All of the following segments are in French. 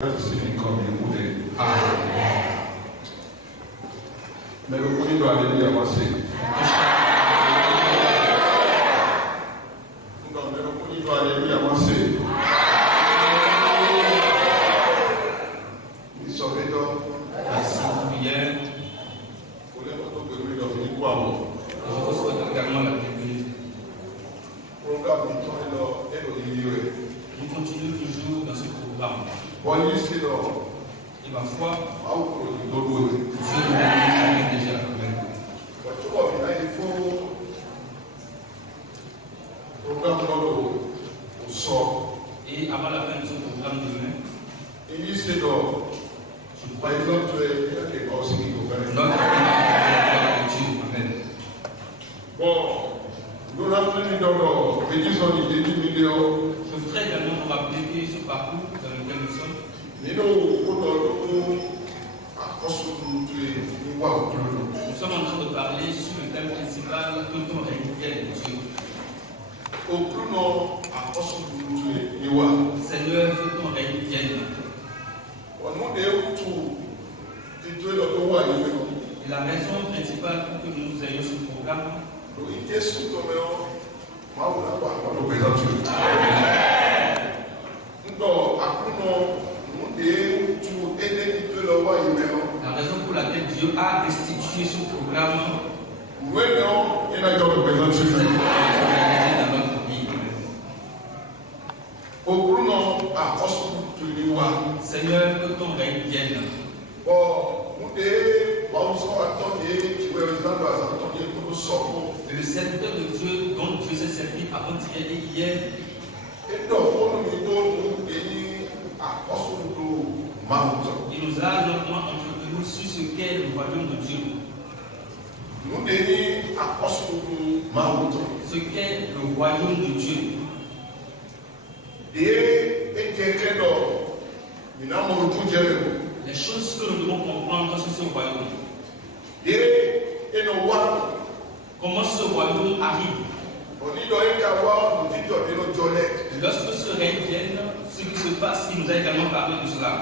Mais le premier doit aller avancer. Donc, mais le premier doit aller avancer. Nous sommes dans la prière. Pour les autres que nous devons venir voir. Je vous souhaite également la bienvenue. Programme du temps et le milieu. Nous continuons toujours dans ce programme. Bon, ici, et ma foi, Dieu nous a déjà convaincu. Il faut programme au sort. Et avant la fin de ce programme demain, Il dit c'est donc, par exemple, il y a quelque chose qui nous fait. notre Dieu. Amen. Bon, nous l'avons fait dans le médicament de 10 millions. Je voudrais également vous rappeler que ce parcours dans lequel nous sommes, Mais nous sommes en train de parler sur le thème principal que nous réunifions de Dieu. Seigneur, que ton règne vienne. Et la raison principale pour que nous ayons ce programme, la raison pour laquelle Dieu a restitué ce programme, c'est dans notre vie. Seigneur, que ton règne vienne. Le serviteur de Dieu dont Dieu s'est servi avant-hier et hier, il nous a longuement entretenu sur ce qu'est le royaume de Dieu. Ce qu'est le royaume de Dieu. Les choses que nous devons comprendre sur ce royaume. Comment ce royaume arrive. Lorsque ce règne vienne, ce qui se passe, il nous a également parlé de cela.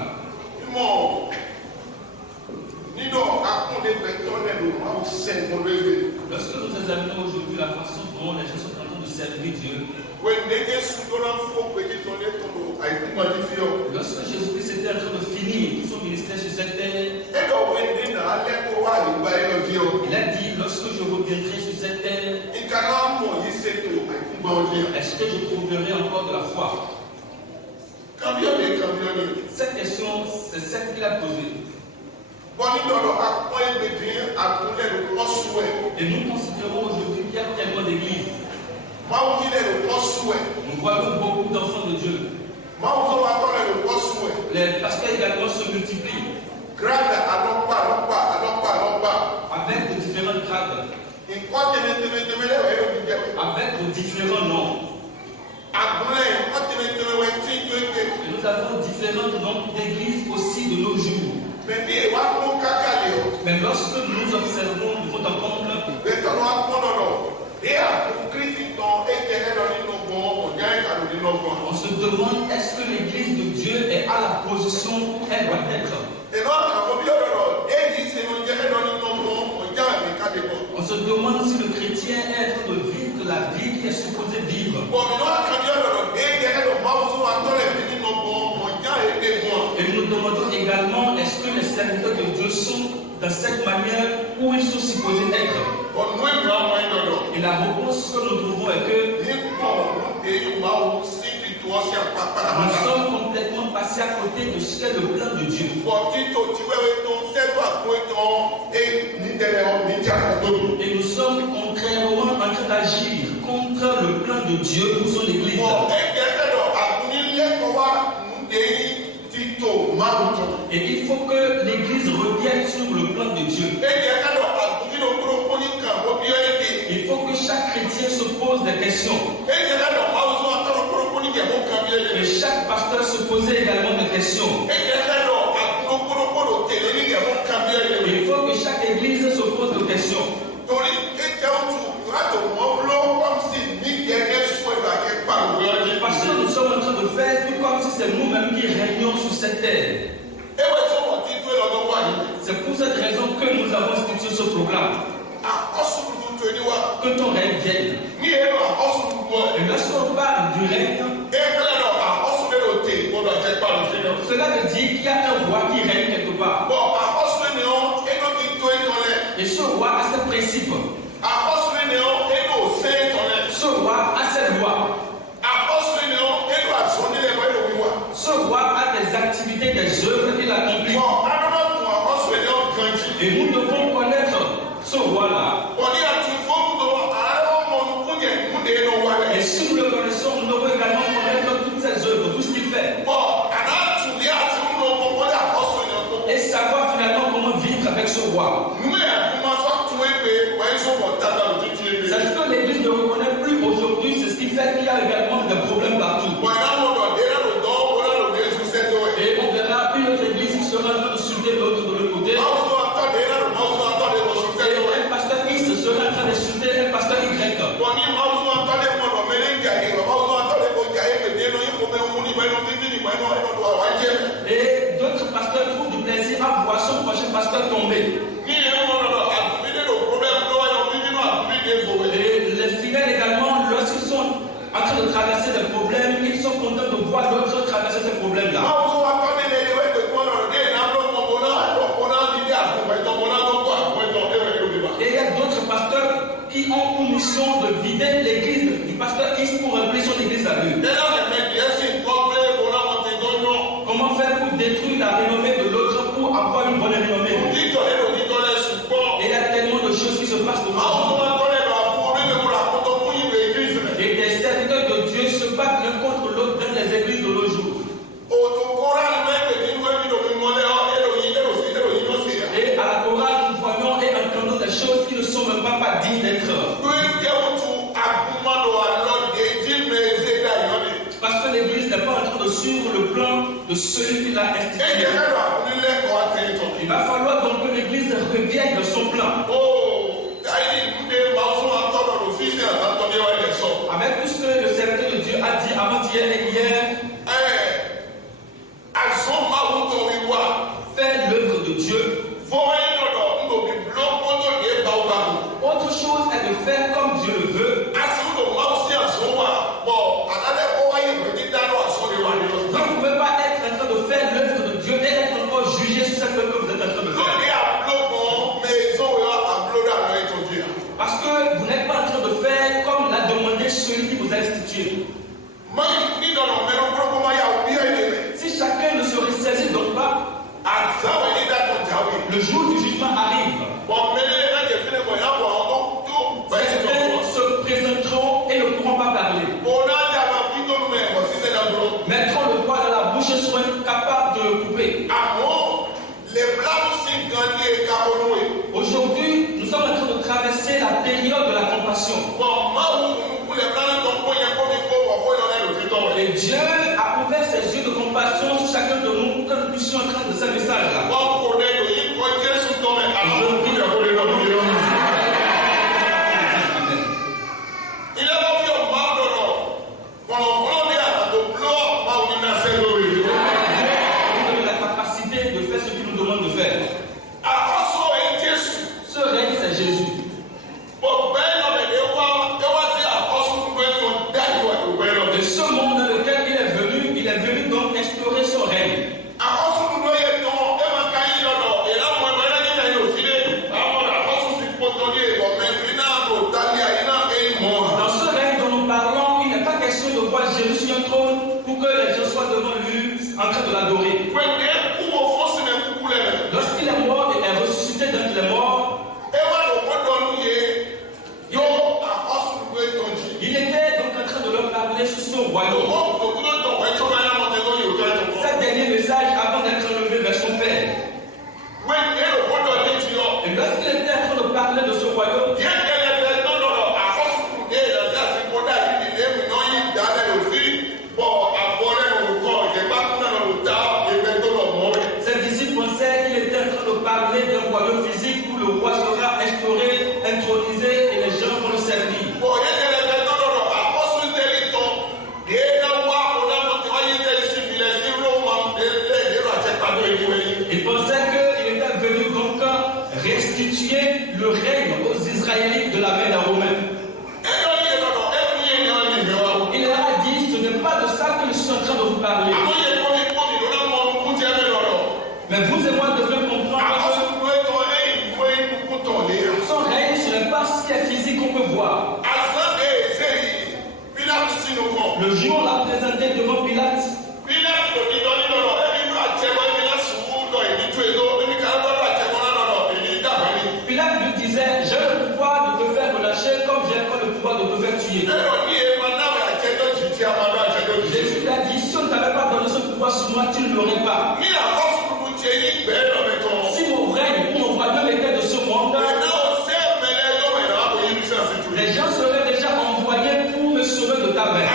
Lorsque nous examinons aujourd'hui la façon dont les gens sont en train de servir Dieu, lorsque Jésus-Christ était en train de finir tout son ministère sur cette terre, il a dit, lorsque je reviendrai sur cette terre, est-ce que je trouverai encore de la foi? Cette question, c'est celle qu'il a posée. Et nous considérons aujourd'hui qu'il y a tellement d'églises. Nous voyons beaucoup d'enfants de Dieu. Les pasteurs également se multiplient. Avec de différents grades. Avec de différents noms. Et nous avons différents noms d'églises aussi de nos jours. Mais lorsque nous observons, nous nous rendons compte, on se demande est-ce que l'église de Dieu est à la position où elle doit être. On se demande si le chrétien est en train de vivre la vie qu'il est supposé vivre. Et nous nous demandons également est-ce que les serviteurs de Dieu sont dans cette manière où ils sont supposés être. Et la réponse que nous trouvons est que nous sommes complètement passés à côté de ce qu'est le plan de Dieu. Et nous sommes contrairement en train d'agir contre le plan de Dieu pour son église. Et il faut que l'église revienne sur le plan de Dieu. Il faut que chaque chrétien se pose des questions. Et chaque pasteur se pose également des questions. Il faut que chaque église se pose des questions. Parce que nous sommes en train de faire tout comme si c'est nous-mêmes qui régnons sur cette terre. ministère. C'est pour cette raison que nous avons institué ce programme. Que ton règne vienne. Et lorsqu'on parle du règne, cela veut dire qu'il y a un roi qui règne quelque part. Et ce roi a ses principes. Ce roi a ses lois. Ce roi a des activités, des œuvres qu'il accomplit. Et nous devons connaître ce roi-là. Et si nous le connaissons, nous devons également connaître toutes ses œuvres, tout ce qu'il fait. Et savoir finalement comment vivre avec ce roi. C'est ce que l'Église ne reconnaît plus aujourd'hui, c'est ce qui fait qu'il y a également des problèmes partout. Et on verra une autre église qui sera en train de insulter l'autre de l'autre côté. Et un pasteur X sera en train d'insulter un pasteur Y. Et d'autres pasteurs trouvent du plaisir à voir son prochain pasteur tomber. Et les fidèles également, lorsqu'ils sont en train de traverser des problèmes, ils sont contents de voir d'autres traverser ces problèmes-là. Et il y a d'autres pasteurs qui ont pour mission de vider l'église du pasteur X pour remplir son église à lui. Comment faire pour détruire la renommée de l'autre pour avoir une bonne renommée? Et il y a tellement de choses qui se passent aujourd'hui. Et des serviteurs de Dieu se battent l'un contre l'autre dans les églises de nos jours. Et à la chorale, nous voyons et entendons des choses qui ne sont même pas dignes d'être. Parce que l'Église n'est pas en train de suivre le plan de celui qui l'a institué. Il va falloir donc que l'Église revienne de son plan. Avec tout ce que le serviteur de Dieu a dit avant-hier et hier, faire l'œuvre de Dieu. Autre chose est de faire comme Dieu le veut. Donc vous ne pouvez pas être en train de faire l'œuvre de Dieu et être encore jugé sur cette œuvre que vous êtes en train de faire. Parce que vous n'êtes pas en train de faire comme l'a demandé celui qui vous a institué. Si chacun ne se ressaisit donc pas, le jour du jugement arrive. Certains se présenteront et ne pourront pas parler. Mettront le doigt dans la bouche et seront incapables de le couper. Aujourd'hui, nous sommes en train de traverser la période de la compassion. Et Dieu a ouvert ses yeux de compassion sur chacun de nous pour que nous puissions entendre ce message-là. La capacité de faire ce qu'il nous demande de faire. Ce règne, c'est Jésus. De ce monde dans lequel il est venu donc explorer son règne. Dans ce règne dont nous parlons, il n'est pas question de voir Jésus sur un trône pour que les gens soient devant lui en train de l'adorer. Lorsqu'il est mort et est ressuscité d'entre les morts, il était donc en train de leur parler sur son royaume. Ce dernier message avant d'être enlevé vers son père. Et lorsqu'il était en train de parler de ce royaume, Mais vous et moi devons comprendre que son règne, ce n'est pas ce qui est physique qu'on peut voir. Le jour, on l'a présenté devant Pilate. Pilate lui disait, j'ai le pouvoir de te faire relâcher comme j'ai le pouvoir de te faire tuer. Jésus lui a dit, si on ne t'avait pas donné ce pouvoir sur moi, tu ne l'aurais pas. Si mon règne ou mon royaume était de ce monde, les gens seraient déjà envoyés pour me sauver de ta main.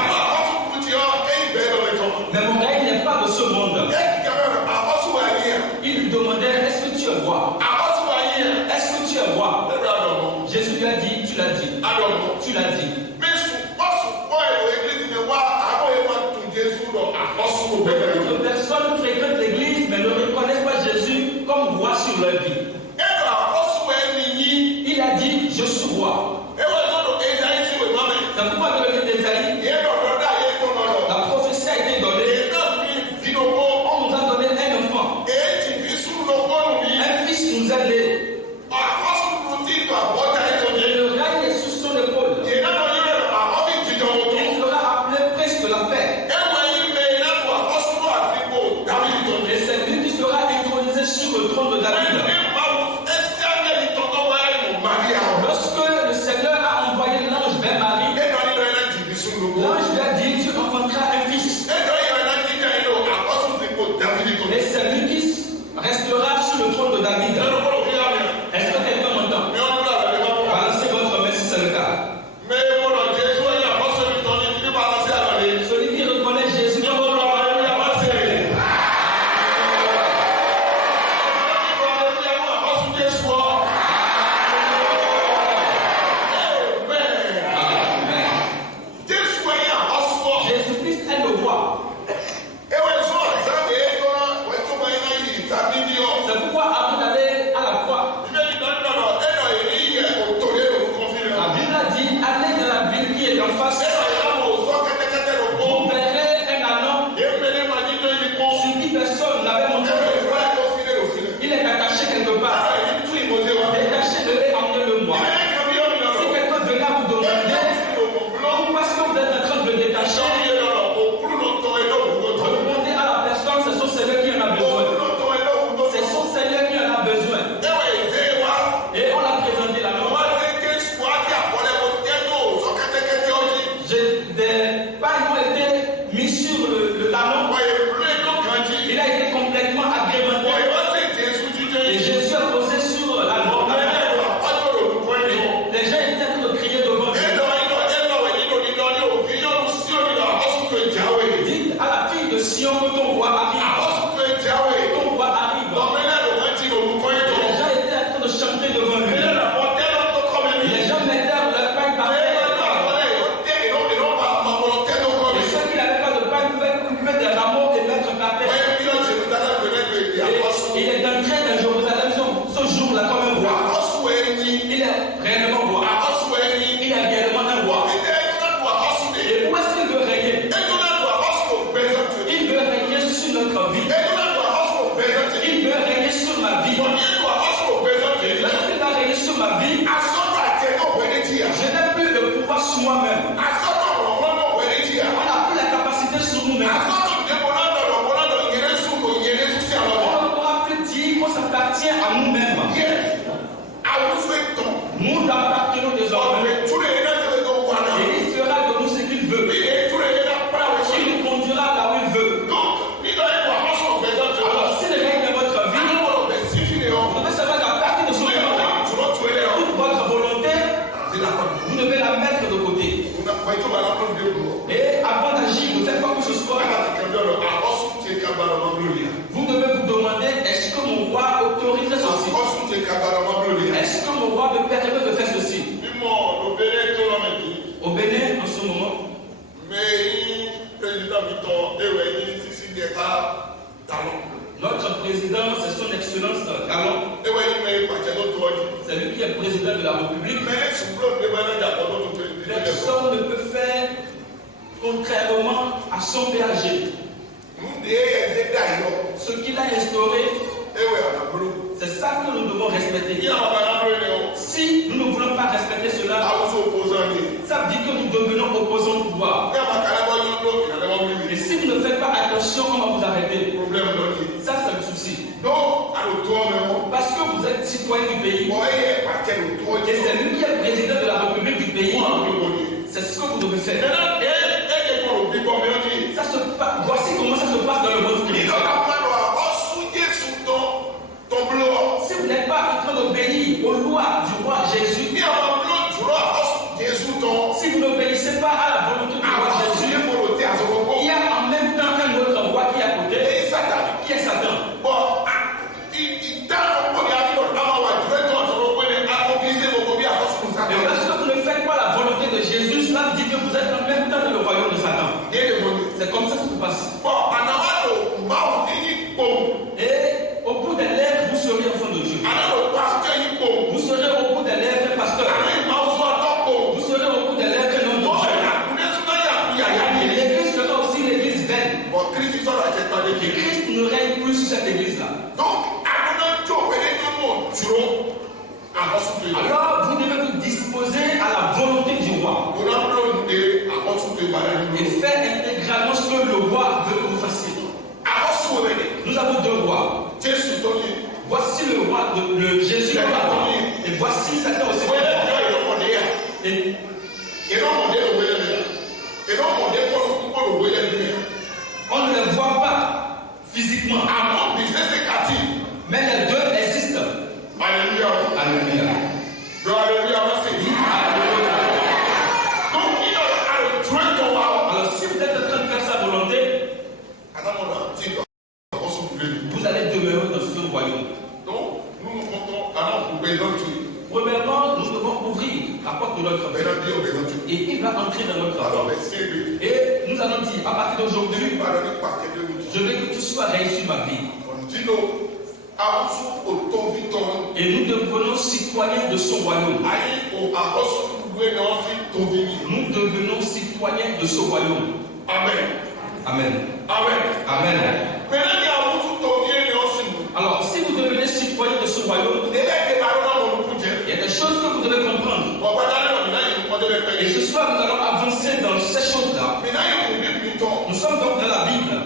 Mais mon règne n'est pas de ce monde. Il lui demandait, est-ce que tu es roi? Est-ce que tu es roi? Jésus lui a dit, tu l'as dit. Tu l'as dit. Beaucoup de personnes fréquentent l'église mais ne reconnaissent pas Jésus comme roi sur leur vie. Il a dit, je suis roi. C'est pourquoi dans le livre d'Ésaïe, la prophétie a été donnée. On nous a donné un enfant. Un fils nous a donné. Le règne est sous son épaule. Il sera appelé prince de la paix. Et c'est lui qui sera intronisé sur le trône de David. Lorsque le Seigneur a envoyé l'ange vers Marie, l'ange lui a dit, tu enfanteras un fils. Et c'est lui qui restera sur le trône de David. Est-ce que quelqu'un m'entend? Balancez votre main si c'est le cas. Celui qui reconnaît Jésus comme roi, Jésus-Christ est le roi. C'est pourquoi avant d'aller à la croix, la Bible a dit, allez dans la ville qui est en face. Vous verrez un anneau sur qui personne n'avait montré. Il est attaché quelque part. Détaché de lui, emmenez-le moi. Si quelqu'un venait à vous demander, pourquoi est-ce que vous êtes en train de le détacher? Demandez à la personne, c'est son Seigneur qui en a besoin. C'est son Seigneur qui en a besoin. Et on l'a présenté là. Des pailles ont été mis sur l'anneau. Il a été complètement agrémenté. Et Jésus a posé sur l'anneau. Les gens étaient en train de crier devant lui. Dites à la fille de Sion que ton roi arrive. Ton roi arrive. Les gens étaient en train de chanter devant lui. Les gens mettèrent leur pain par terre. Et ceux qui n'avaient pas de pain pouvaient couper des rameaux et mettre par terre. Il est entré dans Jérusalem ce jour-là comme un roi. Il est réellement roi. Il est réellement un roi. Et où est-ce qu'il veut régner? Il veut régner sur notre vie. Il veut régner sur ma vie. Lorsqu'il va régner sur ma vie, je n'ai plus le pouvoir sur moi-même. On n'a plus la capacité sur nous-mêmes. On ne pourra plus dire qu'on s'appartient à nous-mêmes. Nous appartenons désormais. Et il fera de nous ce qu'il veut. Il nous conduira là où il veut. Alors si le règne de votre vie, vous devez savoir qu'à partir de ce moment-là, toute votre volonté, vous devez la mettre de côté. Et avant d'agir, vous faites quoi que ce soit, vous devez vous demander, est-ce que mon roi autorise ceci? Est-ce que mon roi me permet de faire ceci? Au Bénin, en ce moment, notre président, c'est son excellence Talon. C'est lui qui est président de la République. Personne ne peut faire contrairement à son PAG. Ce qu'il a instauré, C'est ça que nous devons respecter. Si nous ne voulons pas respecter cela, ça veut dire que nous devenons opposants au pouvoir. Et si vous ne faites pas attention, on va vous arrêter. Ça, c'est le souci. Parce que vous êtes citoyen du pays. Et c'est lui qui est président de la République du pays. C'est ce que vous devez faire. Voici comment ça se passe dans le monde spirituel. Si vous n'êtes pas en train d'obéir aux lois du roi Jésus, si vous n'obéissez pas à la volonté du roi Jésus, il y a en même temps un autre roi qui est à côté, qui est Satan. Et parce que vous ne faites pas la volonté de Jésus, cela dit que vous êtes en même temps dans le royaume de Satan. C'est comme ça que ça se passe. Et au bout des lèvres, vous serez enfant de Dieu. Vous serez au bout des lèvres pasteur. Vous serez au bout des lèvres nom de Dieu. L'église sera aussi l'église vaine. Christ ne règne plus sur cette église-là. Alors vous devez vous disposer à la volonté du roi. Et faire intégralement ce que le roi veut que vous fassiez. Nous avons deux rois. Voici le roi, le Jésus le roi. Et voici Satan aussi. Et on ne les voit pas physiquement. Mais les deux existent. Alléluia. Alléluia. Alors si vous êtes en train de faire sa volonté, vous allez demeurer dans ce royaume. Donc, nous nous comptons alors pour présenter. Premièrement, nous devons ouvrir la porte de notre vie. Et il va entrer dans notre vie. Et nous allons dire, à partir d'aujourd'hui, je veux que tout soit réussi ma vie. Et nous devenons citoyens de son royaume. Nous devenons citoyens de ce royaume. Amen. Amen. Amen. Amen. Alors, si vous devenez citoyen de ce royaume, il y a des choses que vous devez comprendre. Et ce soir, nous allons avancer dans ces choses-là. Nous sommes donc dans la Bible.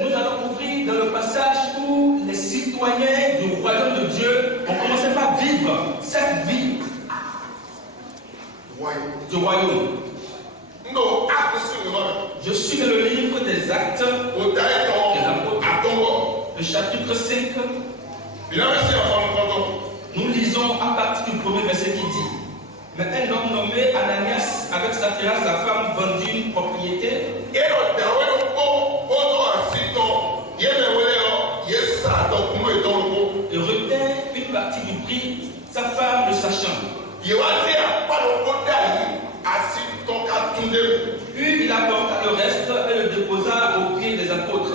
Nous allons ouvrir dans le passage où les citoyens du royaume de Dieu ont commencé par vivre cette vie du royaume. Je suis dans le livre des Actes, le chapitre 5. Nous lisons à partir du premier verset qui dit: mais un homme nommé Ananias, avec Saphira, sa femme, vendit une propriété. Et retint une partie du prix, sa femme le sachant. Puis il apporta le reste et le déposa aux pieds des apôtres.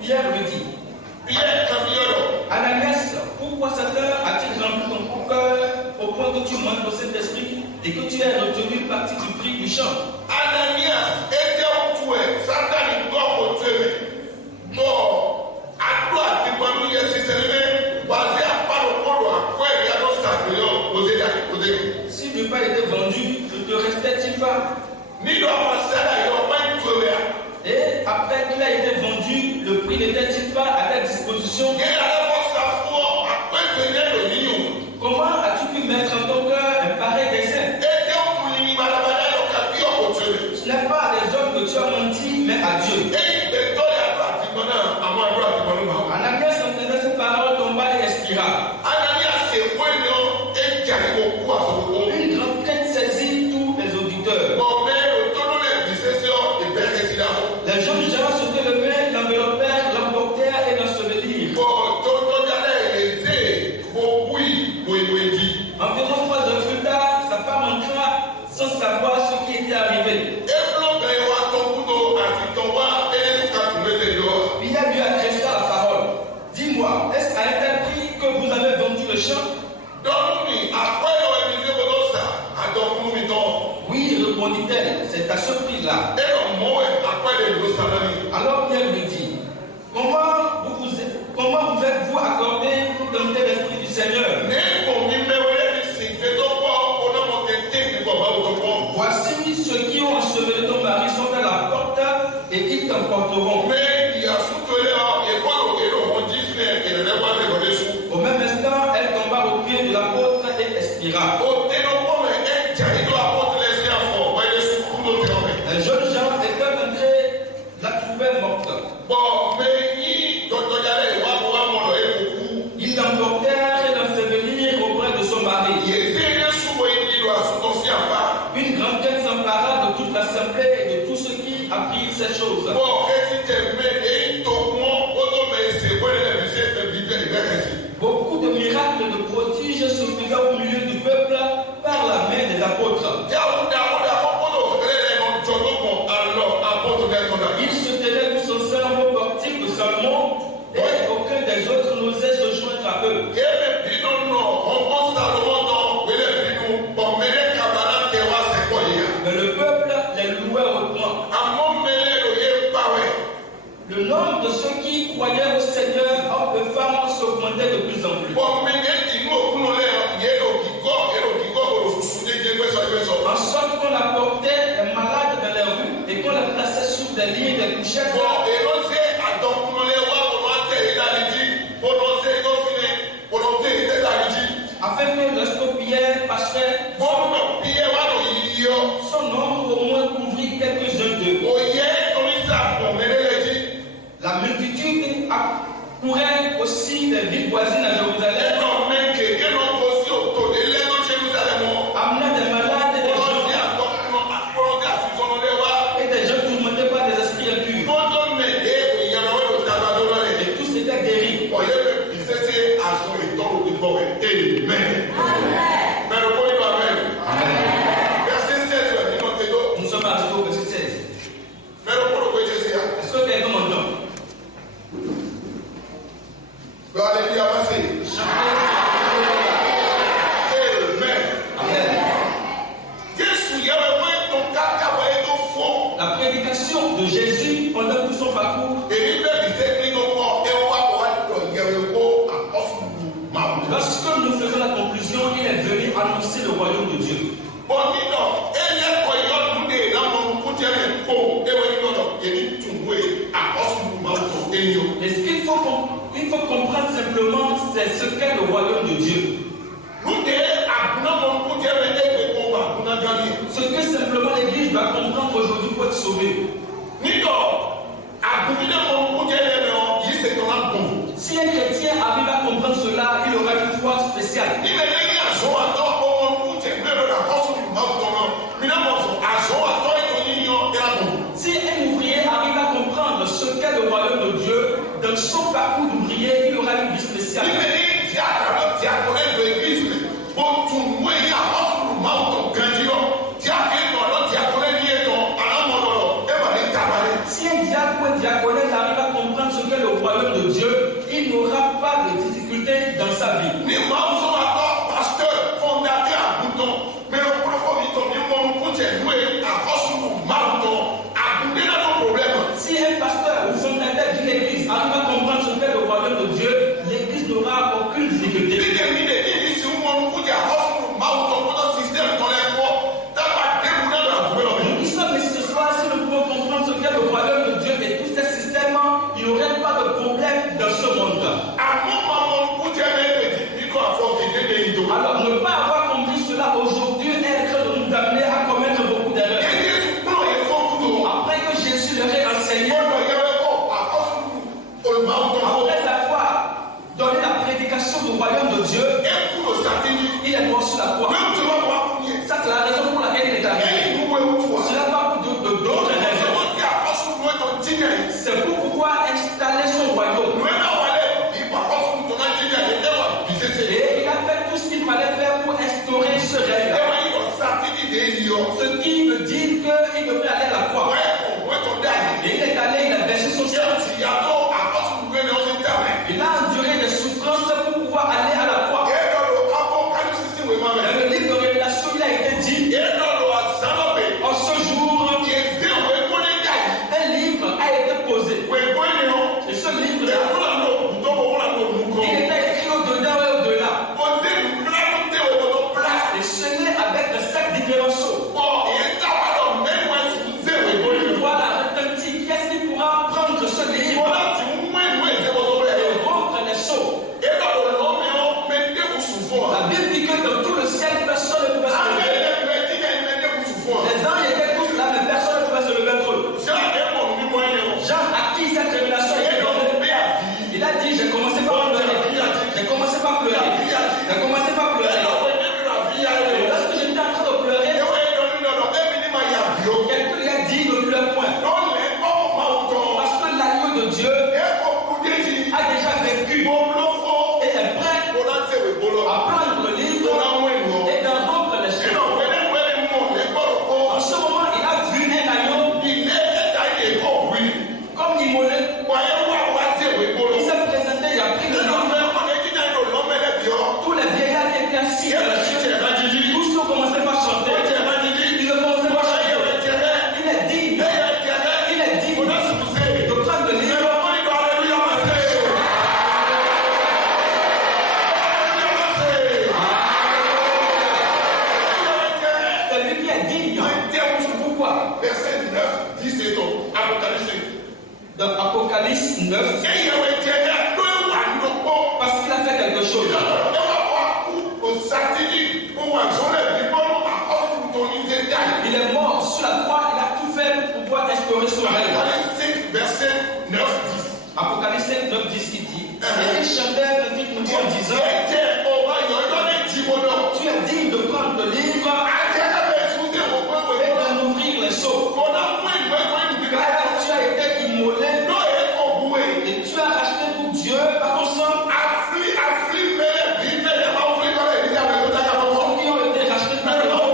Pierre lui dit: Ananias, pourquoi Satan a-t-il rempli ton cœur au point que tu manques au Saint-Esprit et que tu aies retenu une partie du prix du champ? Si le pain était vendu, ne te restait-il pas? Et après qu'il a été vendu, le prix n'était-il pas à ta disposition? Comment as-tu pu mettre en ton cœur un pareil dessein? Ce n'est pas à des hommes que tu as menti, mais à Dieu. Ananias entendait ces paroles, tomba et expira. Une grande crainte saisit tous les auditeurs. Les gens du genre se levaient, l'enveloppèrent, l'emportèrent et l'ensevelirent. Environ 3 heures plus tard, sa femme entra sans savoir ce qui était arrivé. Pierre lui adressa la parole. Dis-moi, est-ce à un tel prix que vous avez vendu le champ? cela. Alors Pierre lui dit, comment vous êtes-vous accordé pour tenter l'Esprit du Seigneur? Voici ceux qui ont enseveli ton mari sont à la porte et ils t'emporteront. Au même instant, elle tomba au pied de l'apôtre et expira. Un jeune Jean était entré, la trouvait morte. Ils l'emportèrent et l'ensevelirent auprès de son mari. Une grande quête s'empara de toute l'assemblée et de tous ceux qui apprirent ces choses. Beaucoup de miracles et de prodiges se faisaient au milieu du peuple par la main des apôtres. Ils se tenaient tous ensemble au portique de Salomon et aucun des autres n'osait se joindre à eux. Mais le peuple les louait hautement. Le nombre de ceux qui croyaient au Seigneur, hommes et femmes, s'augmentait de plus en plus. En sorte qu'on apportait les malades dans les rues et qu'on les plaçait sur des lits et des couchettes. Afin que lorsque Pierre passerait, son ombre au moins couvrit quelques-uns d'eux. La multitude courait aussi des villes voisines à Jérusalem, amenant des malades et des gens tourmentés par des esprits impurs. Et tous étaient guéris. Nous sommes arrivés au verset 16. Est-ce que quelqu'un m'entend? La prédication de Jésus pendant tout son parcours, lorsque nous faisons la conclusion, il est venu annoncer le royaume de Dieu. Et ce qu'il faut comprendre simplement, c'est ce qu'est le royaume de Dieu. Ce que simplement l'Église va comprendre aujourd'hui pour être sauvée. Si un chrétien arrive à comprendre cela, il aura une foi spéciale. Si un ouvrier arrive à comprendre ce qu'est le royaume de Dieu, dans son parcours d'ouvrier, il aura une vie spéciale. Si un diacre ou un diaconesse arrive à comprendre ce qu'est le royaume de Dieu, il n'aura pas de difficultés dans sa vie. La Bible dit que dans tout le ciel, personne ne pouvait se lever. Les anges étaient tous là, mais personne ne pouvait se lever entre eux. Jean a qui cette révélation était donnée. Il a dit, j'ai commencé par pleurer. J'ai commencé par pleurer. J'ai commencé par pleurer. Et lorsque j'étais en train de pleurer, quelqu'un lui a dit ne pleure point. Parce que l'agneau de Dieu a déjà vécu et est prêt à prendre le livre et d'en rompre les chaînes. En ce moment, il a vu un agneau comme immolé. Il s'est présenté, il a pris le nom. Tous les vieillards étaient assis dans la chaise. Tous ont commencé par chanter. Ils ont commencé par chanter. Il est digne. Il est digne de prendre le livre. C'est lui qui est digne. Pourquoi? Verset 9, 10 et donc, Apocalypse. Dans Apocalypse 9, parce qu'il a fait quelque chose. Il est mort sur la croix, il a tout fait pour pouvoir explorer son rêve. Verset 9, 10. Apocalypse 9, 10 qui dit, et il chantait un petit nous en disant, tu es digne de prendre le livre et d'en ouvrir les seaux. Car tu as été immolé et tu as racheté pour Dieu par ton sang ceux qui ont été rachetés par le sang.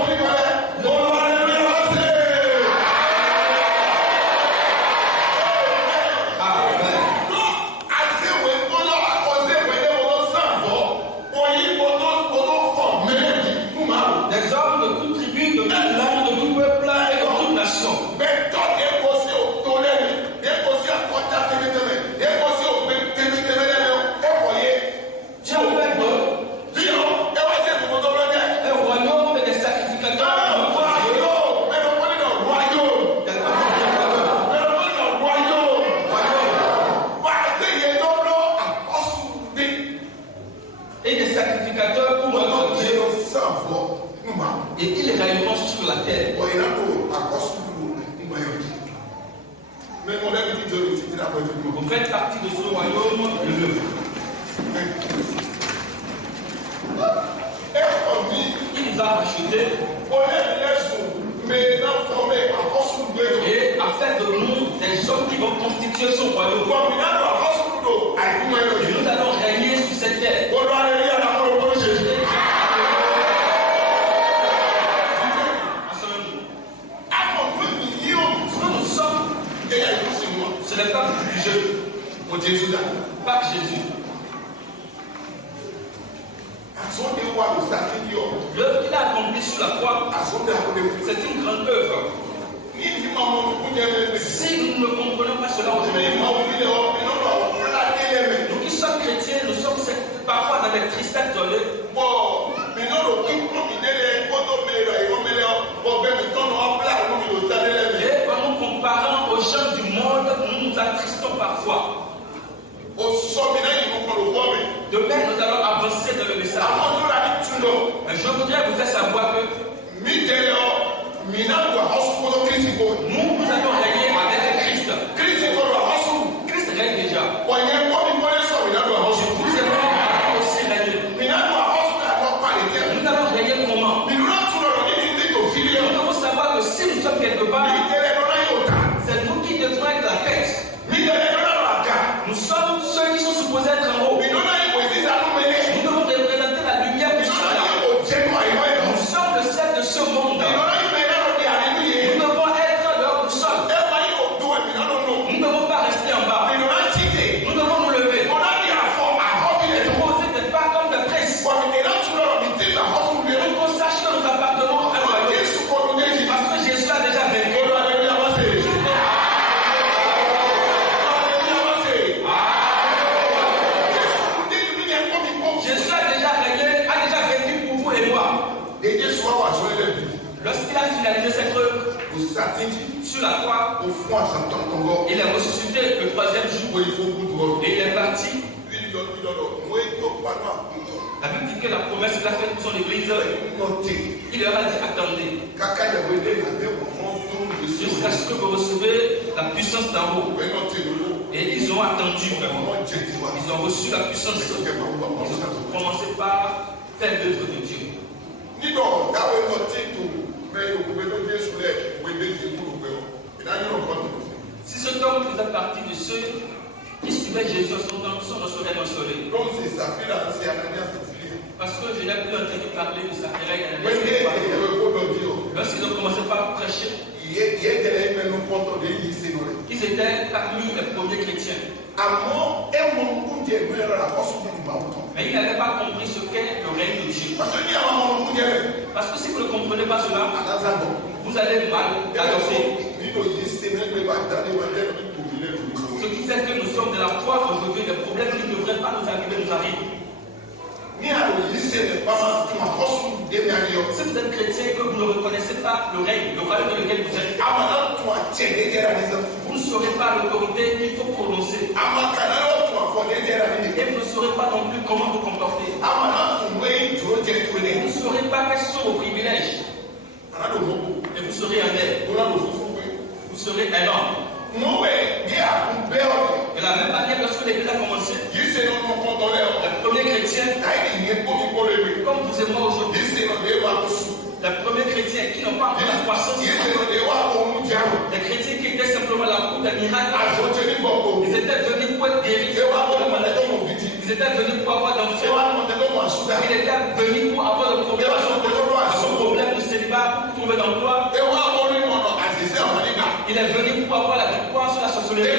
Des hommes de toute tribu, de toute langue, de tout peuple et de toute nation. Tu as fait un royaume et des sacrificateurs. Et des sacrificateurs pour notre Dieu. Et ils règneront sur la terre. Vous faites partie de ce royaume de Dieu. Il nous a rachetés et a fait de nous des hommes qui vont constituer son royaume. Et nous allons régner sur cette terre. Ce n'est pas plus jeu. Pas que Jésus. L'œuvre qu'il a accomplie sur la croix, c'est une grande œuvre. Si nous ne comprenons pas cela aujourd'hui, nous qui sommes chrétiens, nous sommes parfois dans des tristesses données. Et en nous comparant aux gens du monde, nous nous attristons parfois. Demain, nous allons avancer dans le message. Mais je voudrais vous faire savoir que nous allons régner avec Christ. Christ règne déjà. Vous allez aussi régner. Nous allons régner comment? Nous devons savoir que si nous sommes quelque part, c'est nous qui devons être la tête. Nous sommes ceux qui sont supposés être en haut. Nous devons représenter la lumière du soleil. Nous sommes le sel de ce monde. Nous devons être leur boussole. Nous ne devons pas rester en bas. Nous devons nous lever. Et poser des pas comme des princes. Pour qu'on sache que nous appartenons à un royaume. Parce que Jésus a déjà vaincu. Jésus a déjà régné, a déjà vécu pour vous et moi. Lorsqu'il a finalisé cette œuvre sur la croix, il est ressuscité le troisième jour et il est parti. La Bible dit que la promesse qu'il a faite pour son église, il leur a dit attendez. Jusqu'à ce que vous recevez la puissance d'en haut. Et ils ont attendu vraiment. Ils ont reçu la puissance. Ils ont commencé par faire l'œuvre de Dieu. Si ce homme faisait partie de ceux qui suivaient Jésus à son temps, son serait dans le soleil. Parce que je n'ai plus entendu parler de Saphira et d'Ananias. Lorsqu'ils ont commencé par prêcher, ils étaient parmi les premiers chrétiens. Mais ils n'avaient pas compris ce qu'est le règne de Dieu. Parce que si vous ne comprenez pas cela, vous allez mal adopter. Ce qui fait que nous sommes de la foi aujourd'hui, les problèmes qui ne devraient pas nous arriver nous arrivent. Si vous êtes chrétien et que vous ne reconnaissez pas le règne, le royaume dans lequel vous êtes, vous ne saurez pas l'autorité qu'il faut prononcer. Et vous ne saurez pas non plus comment vous comporter. Vous ne saurez pas quels sont vos privilèges. Et vous serez un aide. Vous serez un homme. De la même manière, lorsque l'Église a commencé, les premiers chrétiens, comme vous et moi aujourd'hui, les premiers chrétiens qui n'ont pas encore la croissance, les chrétiens qui étaient simplement la cour d'un miracle, ils étaient venus pour être guéris, ils étaient venus pour avoir d'enfants, ils étaient venus pour avoir le problème, son problème de célibat, pour trouver d'emploi. Il est venu pour avoir la victoire sur la sorcellerie.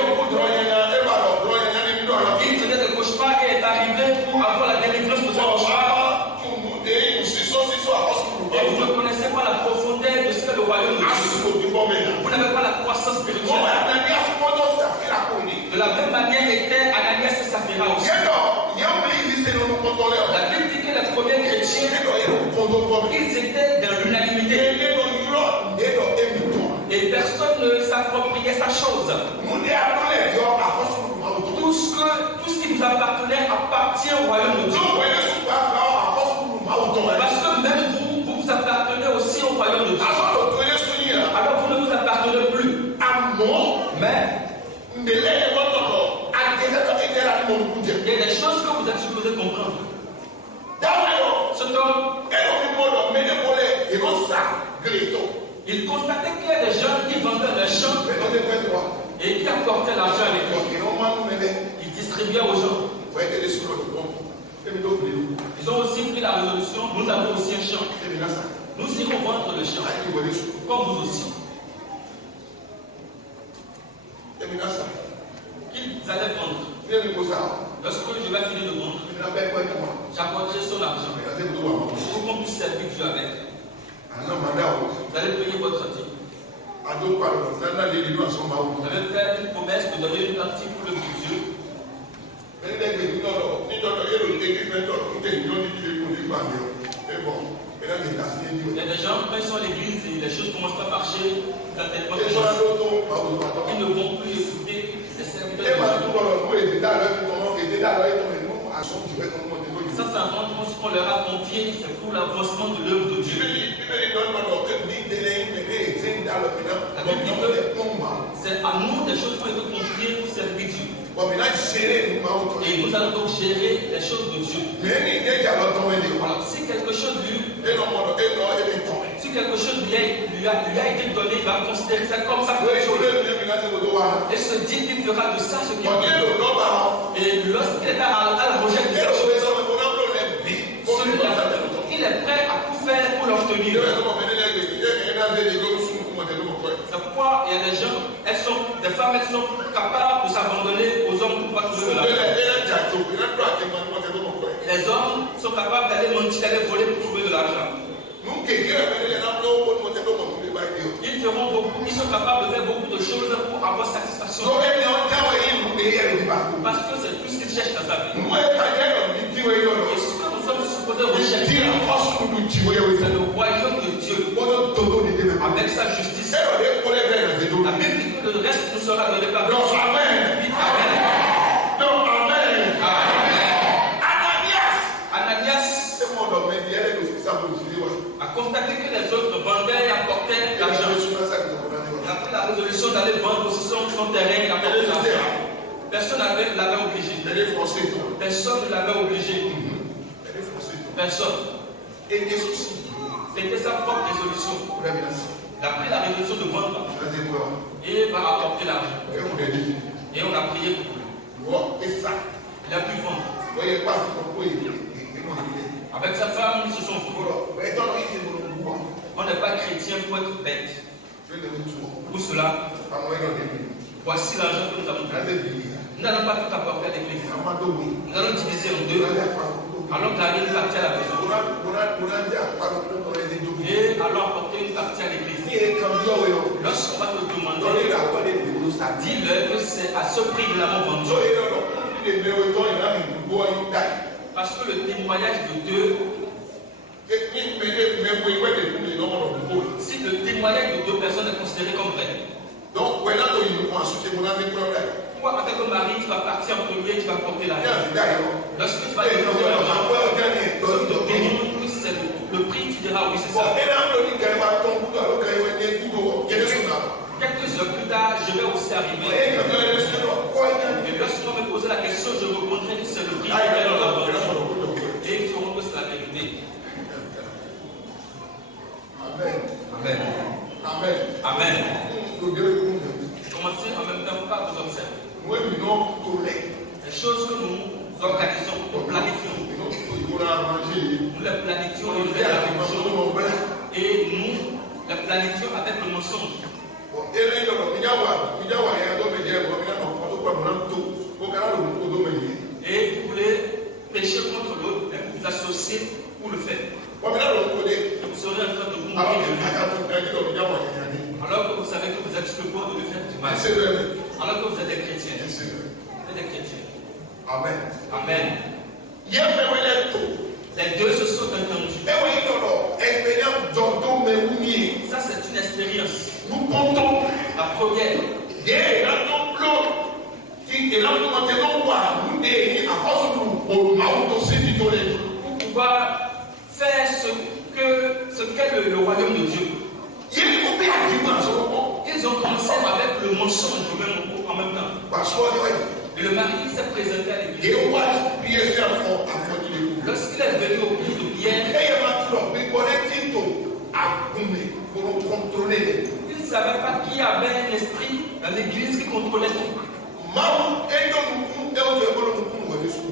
Il faisait des cauchemars et est arrivé pour avoir la délivrance de son cauchemar. Et vous ne connaissez pas la profondeur de ce que le royaume de Dieu. Vous n'avez pas la croissance spirituelle. De la même manière était Ananias et Saphira aussi. La Bible dit que les premiers chrétiens, ils étaient dans l'unanimité. Et personne ne s'appropriait sa chose. Tout ce qui vous appartenait appartient au royaume de Dieu. Parce que même vous appartenez aussi au royaume de Dieu. Alors vous ne vous appartenez plus. Mais il y a des choses que vous êtes supposé comprendre. Cet homme, il constatait qu'il y a des gens qui vendaient les champs et qui apportaient l'argent à l'époque. Ils distribuaient aux gens. Ils ont aussi pris la résolution, nous avons aussi un champ. Nous irons vendre le champ. Comme vous aussi. Qu'ils allaient vendre. Lorsque je vais finir de vendre, j'apporterai son argent pour qu'on puisse servir Dieu avec. Vous allez payer votre partie. Vous allez faire une promesse de donner une partie pour le Dieu. Il y a des gens, quand ils sont à l'église et les choses commencent à marcher, ils ne vont plus écouter ces serviteurs. Ça, c'est un rendement ce qu'on leur a confié, c'est pour l'avancement de l'œuvre de Dieu. C'est à nous des choses qui ont été confiées pour servir Dieu. Et nous allons donc gérer les choses de Dieu. Alors, si quelque chose lui a été donné, il va considérer ça comme ça. Et se dit qu'il fera de ça ce qu'il veut. Et lorsqu'il est à la recherche de cette chose, il est prêt à tout faire pour l'obtenir. C'est pourquoi il y a des gens, des femmes, elles sont capables de s'abandonner aux hommes pour pas trouver de l'argent. Les hommes sont capables d'aller mentir, d'aller voler pour trouver de l'argent. Ils sont capables de faire beaucoup de choses pour avoir satisfaction. Parce que c'est tout ce qu'ils cherchent dans sa vie. Et ce que nous sommes supposés rechercher, c'est le royaume de Dieu avec sa justice. La Bible dit que le reste nous sera donné par Dieu. Amen. Ananias a constaté que les autres vendaient et apportaient l'argent. Il a pris la résolution d'aller vendre aussi son terrain et apporter l'argent. Personne ne l'avait obligé. Personne ne l'avait obligé. Personne. C'était sa propre résolution. Il a pris la résolution de vendre et va apporter l'argent. Et on a prié pour lui. Il a pu vendre. Avec sa femme, ils se sont vus. On n'est pas chrétien pour être bête. Pour cela, voici l'argent que nous avons pris. Nous n'allons pas tout apporter à l'église. Nous allons diviser en deux. Allons garder une partie à la maison. Et allons apporter une partie à l'église. Lorsqu'on va te demander, dis-leur que c'est à ce prix que nous l'avons vendu. Parce que le témoignage de Dieu, si le témoignage de deux personnes est considéré comme vrai, donc, toi, en tant que mari, tu vas partir en premier, tu vas porter l'argent. Lorsque tu vas te porter l'argent, c'est le prix, tu diras oui, c'est ça. Quelques heures plus tard, je vais aussi arriver. Et lorsqu'on me poser la question, je répondrai que c'est le prix auquel on a vendu. Et ils sauront que c'est la vérité. Amen. Amen. Amen. Commencez en même temps par vous observer. Les choses que nous organisons, nous planifions. Nous les planifions et nous les planifions avec le mensonge. Et vous voulez pécher contre l'autre, mais vous associez pour le faire. Vous serez en train de vous mourir. Alors que vous savez que vous êtes sur le point de le faire du mal. Alors que vous êtes des chrétiens. Vous êtes des chrétiens. Amen. Amen. Les deux se sont entendus. Ça, c'est une expérience. Nous comptons la première. Pour pouvoir faire ce qu'est le royaume de Dieu. Ils ont commencé avec le mensonge en même temps. Et le mari s'est présenté à l'église. Lorsqu'il est venu au puits de Pierre, il ne savait pas qu'il y avait un esprit dans l'église qui contrôlait tout.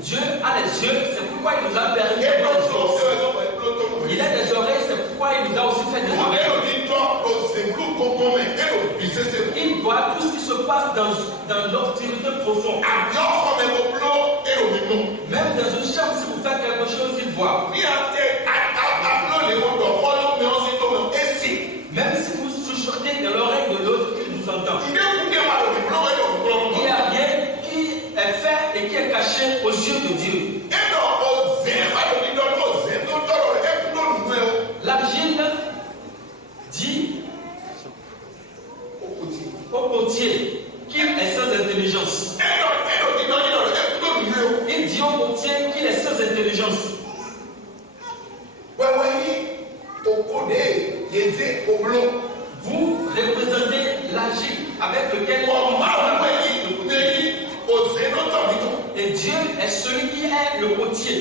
Dieu a les yeux, c'est pourquoi il nous a permis de voir les yeux. Il a des oreilles, c'est pourquoi il nous a aussi fait des oreilles. Il voit tout ce qui se passe dans l'obscurité profonde. Même dans une chambre, si vous faites quelque chose, il voit. Même si vous chuchotez dans l'oreille de l'autre, il vous entend. Il n'y a rien qui est fait et qui est caché aux yeux de Dieu. L'Agile dit au potier qu'il est sans intelligence. Il dit au potier qu'il est sans intelligence. Vous représentez l'Agile avec lequel on parle. Et Dieu est celui qui est le potier.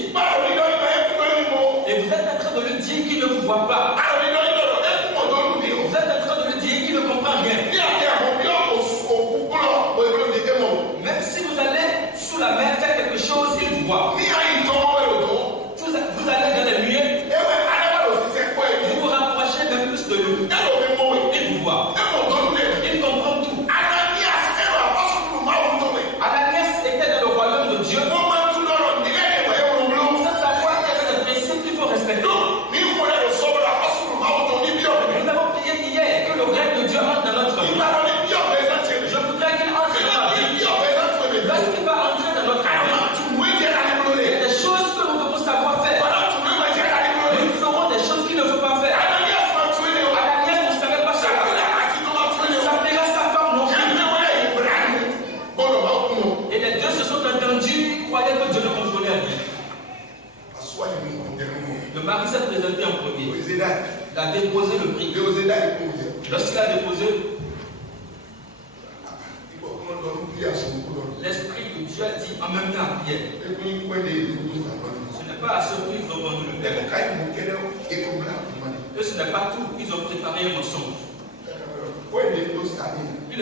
Et vous êtes en train de lui dire qu'il ne vous voit pas. Vous êtes en train de lui dire qu'il ne comprend rien. Même si vous allez sous la mer faire quelque chose, il vous voit. Vous allez dans les nuées. Vous vous rapprochez même plus de lui. Il vous voit. Il comprend tout. Ananias était dans le royaume de Dieu. Sans savoir qu'il y avait des principes qu'il faut respecter. présenté en premier. Il a déposé le prix. Lorsqu'il a déposé, l'Esprit de Dieu a dit en même temps à Pierre. Ce n'est pas à ce prix qu'ils ont vendu le père. Et ce n'est pas tout. Ils ont préparé un mensonge. Il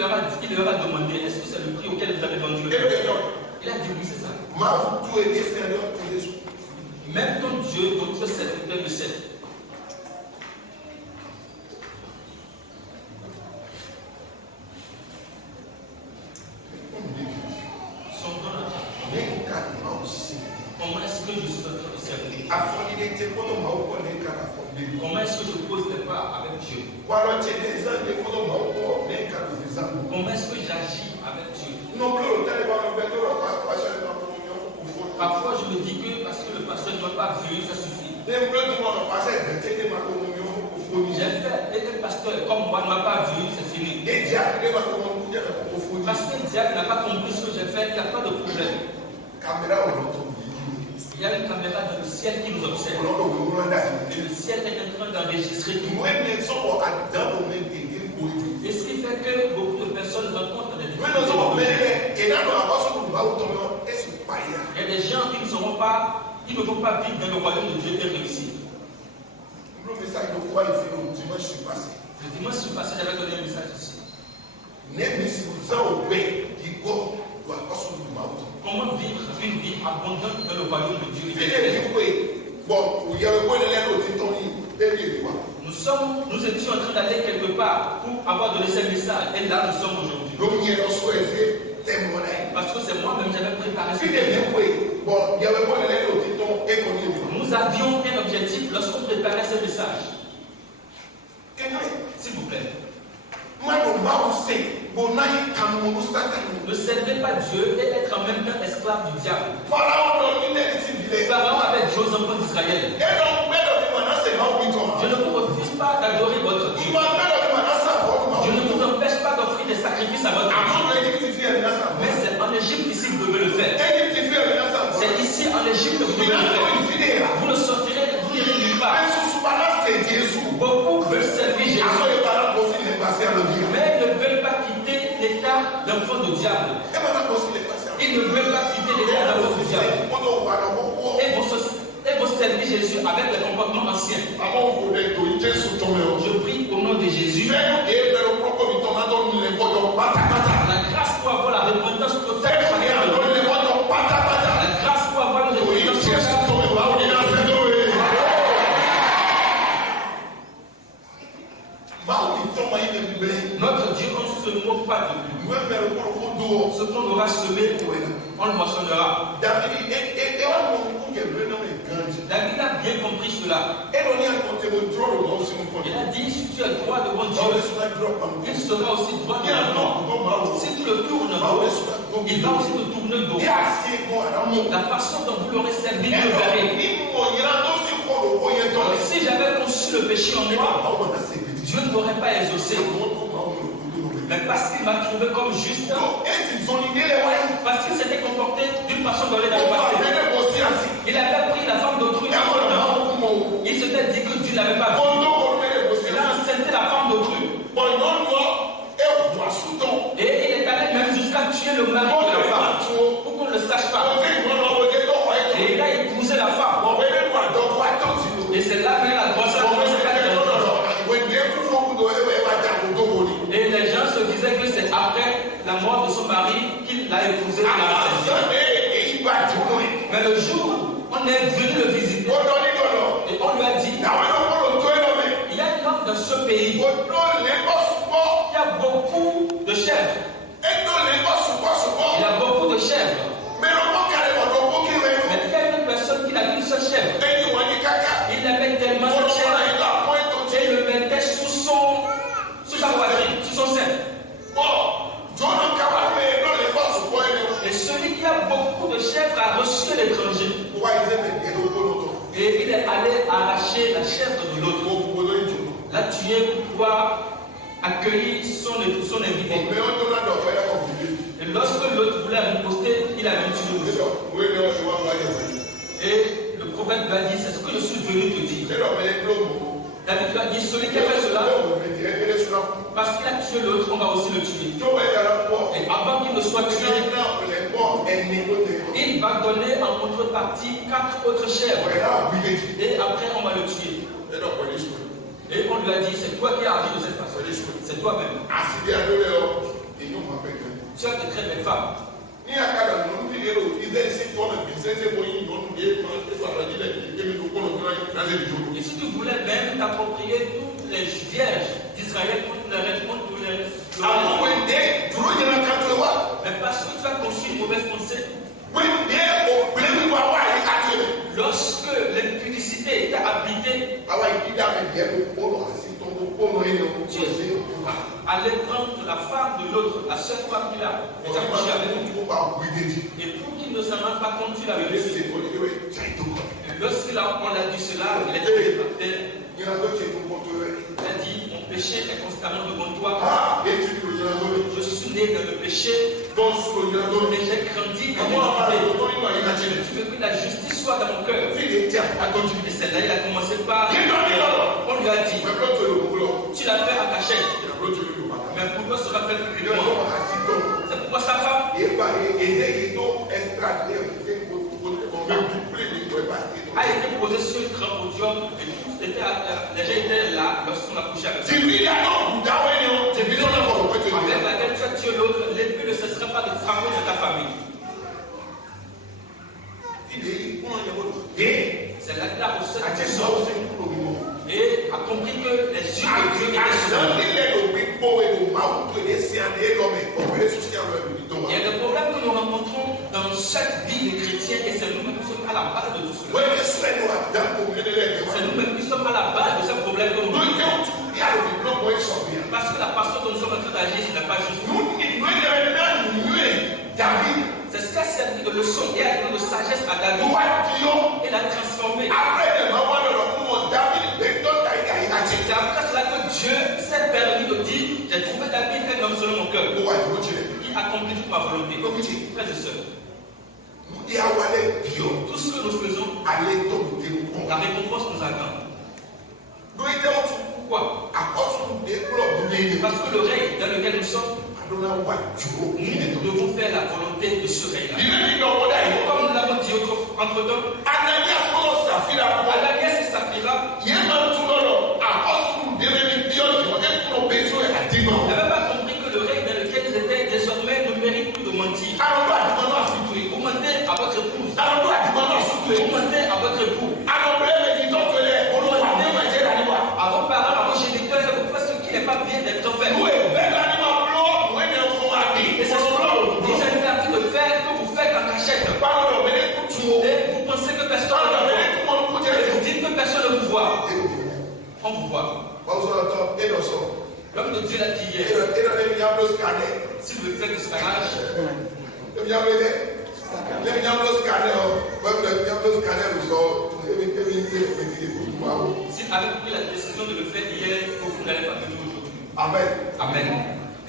leur a demandé, est-ce que c'est le prix auquel vous avez vendu le père? Il a dit oui, c'est ça. Même ton Dieu, votre serviteur le sait. Comment est-ce que je suis en train de servir? Comment est-ce que je pose les pas avec Dieu? Comment est-ce que j'agis avec Dieu? Parfois je me dis que parce que le pasteur ne m'a pas vu, ça suffit. J'ai fait, et le pasteur comme moi ne m'a pas vu, c'est fini. Parce que le diable n'a pas compris ce que j'ai fait, il n'y a pas de problème. Il y a une caméra dans le ciel qui nous observe. Et le ciel est en train d'enregistrer tout. Et ce qui fait que beaucoup de personnes rencontrent des difficultés. Il y a des gens qui ne vont pas vivre dans le royaume de Dieu et réussir. Le dimanche passé, j'avais donné un message ici. Comment vivre une vie abondante dans le royaume de Dieu? Nous étions en train d'aller quelque part pour avoir donné ce message. Et là, nous sommes aujourd'hui. Parce que c'est moi-même qui j'avais préparé ce message. Nous avions un objectif lorsqu'on préparait ce message. S'il vous plaît. Ne servez pas Dieu et être en même temps esclave du diable. Pharaon avait dit aux enfants d'Israël, je ne vous refuse pas d'adorer votre Dieu. Je ne vous empêche pas d'offrir des sacrifices à votre Dieu. Mais c'est en Égypte ici que vous devez le faire. C'est ici en Égypte que vous devez le faire. Vous ne sortirez, vous n'irez nulle part. Beaucoup veulent servir Jésus. Mais ils ne veulent pas quitter l'état d'enfant de diable. Ils ne veulent pas quitter l'état d'enfant de diable. Et vont servir Jésus avec le comportement ancien. Je prie au nom de Jésus. La grâce pour avoir la repentance totale. La grâce pour avoir la repentance totale. Notre Dieu, on ne se moque pas de lui. Ce qu'on aura semé, on le moissonnera. David a bien compris cela. Il a dit, si tu as droit devant Dieu, il sera aussi droit devant toi. Si tu le tournes dos, il va aussi te tourner dos. La façon dont vous l'aurez servi, vous le verrez. Si j'avais conçu le péché en moi, Dieu ne m'aurait pas exaucé. Mais parce qu'il m'a trouvé comme juste, parce qu'il s'était comporté d'une façon donnée dans le passé. Il avait pris la femme d'autrui. Il s'était dit que Dieu n'avait pas vu. Il a enceinté la femme d'autrui. Et il est allé même jusqu'à tuer le mari de la femme. Pour qu'on ne le sache pas. Et il a épousé la femme. Et c'est là que la grossesse commence à être. Et les gens se disaient que c'est après la mort de son mari qu'il l'a épousé. Mais le jour où on est venu le visiter, et on lui a dit, il y a un homme dans ce pays, il y a beaucoup de chèvres. Il y a beaucoup de chèvres. Mais il y a une personne qui n'a qu'une seule chèvre. Il aimait tellement cette chèvre et il le mettait sous sa poitrine, sous son sein. Et celui qui a beaucoup de chèvres a reçu l'étranger. Et il est allé arracher la chèvre de l'autre. L'a tué pour pouvoir accueillir son invité. Et lorsque l'autre voulait riposter, il a même tué. Et le prophète lui a dit, c'est ce que je suis venu te dire. David lui a dit, celui qui a fait cela, parce qu'il a tué l'autre, on va aussi le tuer. Et avant qu'il ne soit tué, il va donner en contrepartie 4 autres chèvres. Et après, on va le tuer. Et on lui a dit, c'est toi qui as agi de cette façon. C'est toi-même. Tu as de très belles femmes. Et si tu voulais même t'approprier toutes les vierges d'Israël, toutes les mais parce que tu as conçu une mauvaise pensée, lorsque l'impudicité t'a habité, tu allais prendre la femme de l'autre, la seule femme qu'il a, et t'accoucher avec lui. Et pour qu'il ne s'en rende pas compte, tu l'avais laissé. Lorsqu'on a dit cela, il est tombé par terre. Il a dit, mon péché est constamment devant toi. Je suis né dans le péché. Et j'ai grandi dans l'iniquité. Tu veux que la justice soit dans mon cœur. Et celle-là, il a commencé par... On lui a dit, tu l'as fait à cachette. Mais pourquoi sera fait publiquement? C'est pourquoi sa femme a été posée sur un grand podium et les gens étaient là lorsqu'on a couché avec lui. Avec laquelle tu as tué l'autre, l'épée ne cessera pas de frapper dans ta famille. C'est là qu'il a reçu cette leçon et a compris que les yeux de Dieu étaient sur lui. Il y a des problèmes que nous rencontrons dans chaque vie des chrétiens et c'est nous-mêmes qui sommes à la base de tout cela. C'est nous-mêmes qui sommes à la base de ces problèmes que nous rencontrons. Parce que la façon dont nous sommes en train d'agir, ce n'est pas juste. C'est ce qu'a servi de leçon et a donné de sagesse à David. Et l'a transformé. C'est après cela que Dieu s'est permis de dire, j'ai trouvé David un homme selon mon cœur. Il accomplit toute ma volonté. Frères et sœurs, tout ce que nous faisons, la récompense nous attend. Pourquoi? Parce que le règne dans lequel nous sommes, nous devons faire la volonté de ce règne-là. Comme nous l'avons dit entre-temps, Ananias et Saphira n'avaient pas compris que le règne dans lequel ils étaient désormais ne mérite plus de mentir. Vous mentez à votre épouse. Vous mentez à votre époux. À vos parents, à vos géniteurs, vous faites ce qui n'est pas bien d'être fait. Et c'est ce que vous avez appris de faire que vous faites en cachette. Et vous pensez que personne ne vous voit. Et vous dites que personne ne vous voit. On vous voit. L'homme de Dieu l'a dit hier. Si vous faites le scannage, si avec pris la décision de le faire hier, vous n'allez pas venir aujourd'hui. Amen. Amen.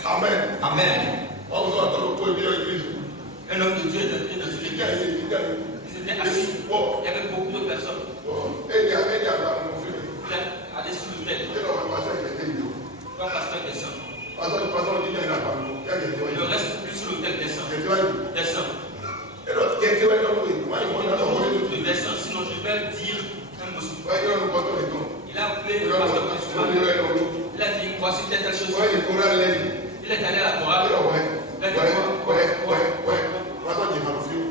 Amen. Amen. Un homme de Dieu est entré dans une église. Il était assis. Il y avait beaucoup de personnes. Il a allé sur le net. Quand pasteur descend. Le reste plus sur l'autel descend. Descend. Je descends, sinon je vais dire un mot. Il a appelé le pasteur principal. Il a dit, voici telle chose. Il est allé à la chorale. Il a dit,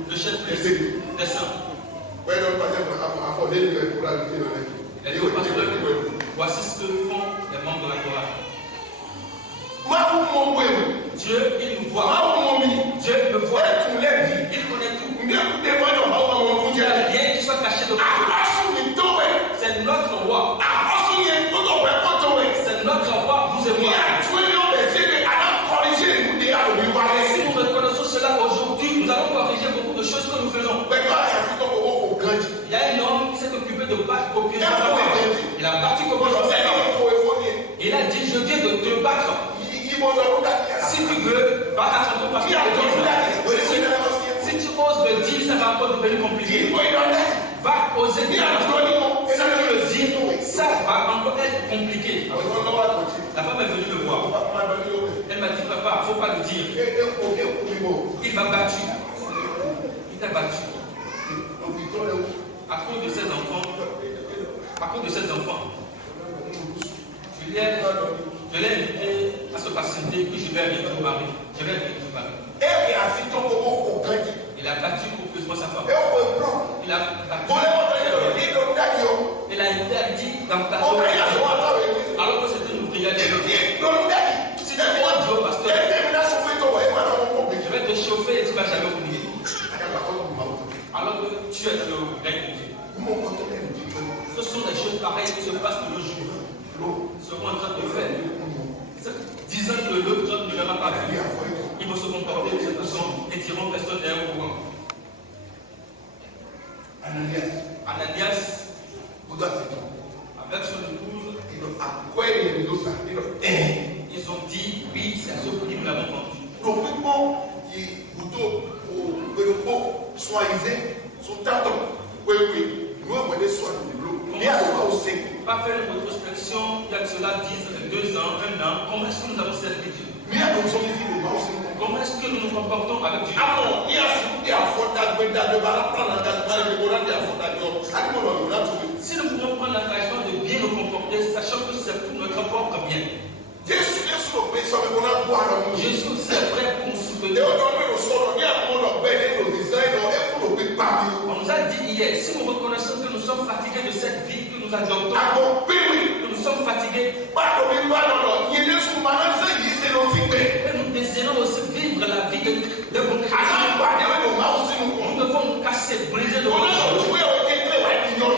le chef descend. Il a dit au pasteur, voici ce que font les membres de la chorale. Dieu, il nous voit. Dieu me voit. Il connaît tout. Il n'y a rien qui soit caché de nous. C'est notre roi. C'est notre roi, vous et moi. Si nous reconnaissons cela aujourd'hui, nous allons corriger beaucoup de choses que nous faisons. Il y a un homme qui s'est occupé de battre copier sa femme. Il a battu copier sa femme. Il a dit, je viens de te battre. Si tu veux, va à ton parce que si tu oses le dire, ça va encore devenir compliqué. va oser dire, ça va encore être compliqué. La femme est venue me voir. Elle m'a dit, papa, il ne faut pas le dire. Il m'a battu. Il t'a battu. À cause de ses enfants. À cause de ses enfants. Je l'ai invité à se patienter, puis je vais avec mon mari. Je vais avec mon mari. Il a battu pour sa femme. Il a battu. Il a interdit d'emplacement. Alors que c'était une prière de Dieu. Si tu es Dieu, pasteur, je vais te chauffer et tu ne vas jamais oublier. Alors que tu es le règne de Dieu. Ce sont des choses pareilles qui se passent de nos jours. Ce qu'on est en train de faire. Disant que l'autre ne verra pas vu. Ils vont se comporter de cette façon et diront personne n'est au courant. Ananias, avec son épouse, ils ont dit oui, c'est à ce prix que nous l'avons vendu. Pas faire une rétrospection, il y a cela 2 ans, 1 an, comment est-ce que nous avons servi Dieu? Comment est-ce que nous nous comportons avec Dieu? Si nous pouvons prendre l'engagement de bien nous comporter, sachant que c'est pour notre propre bien. Jésus aussi est prêt pour nous soutenir. On nous a dit hier, si nous reconnaissons que nous sommes fatigués de cette vie que nous adoptons, que nous sommes fatigués, et nous désirons aussi vivre la vie de votre vie. Nous devons nous casser, briser le monde.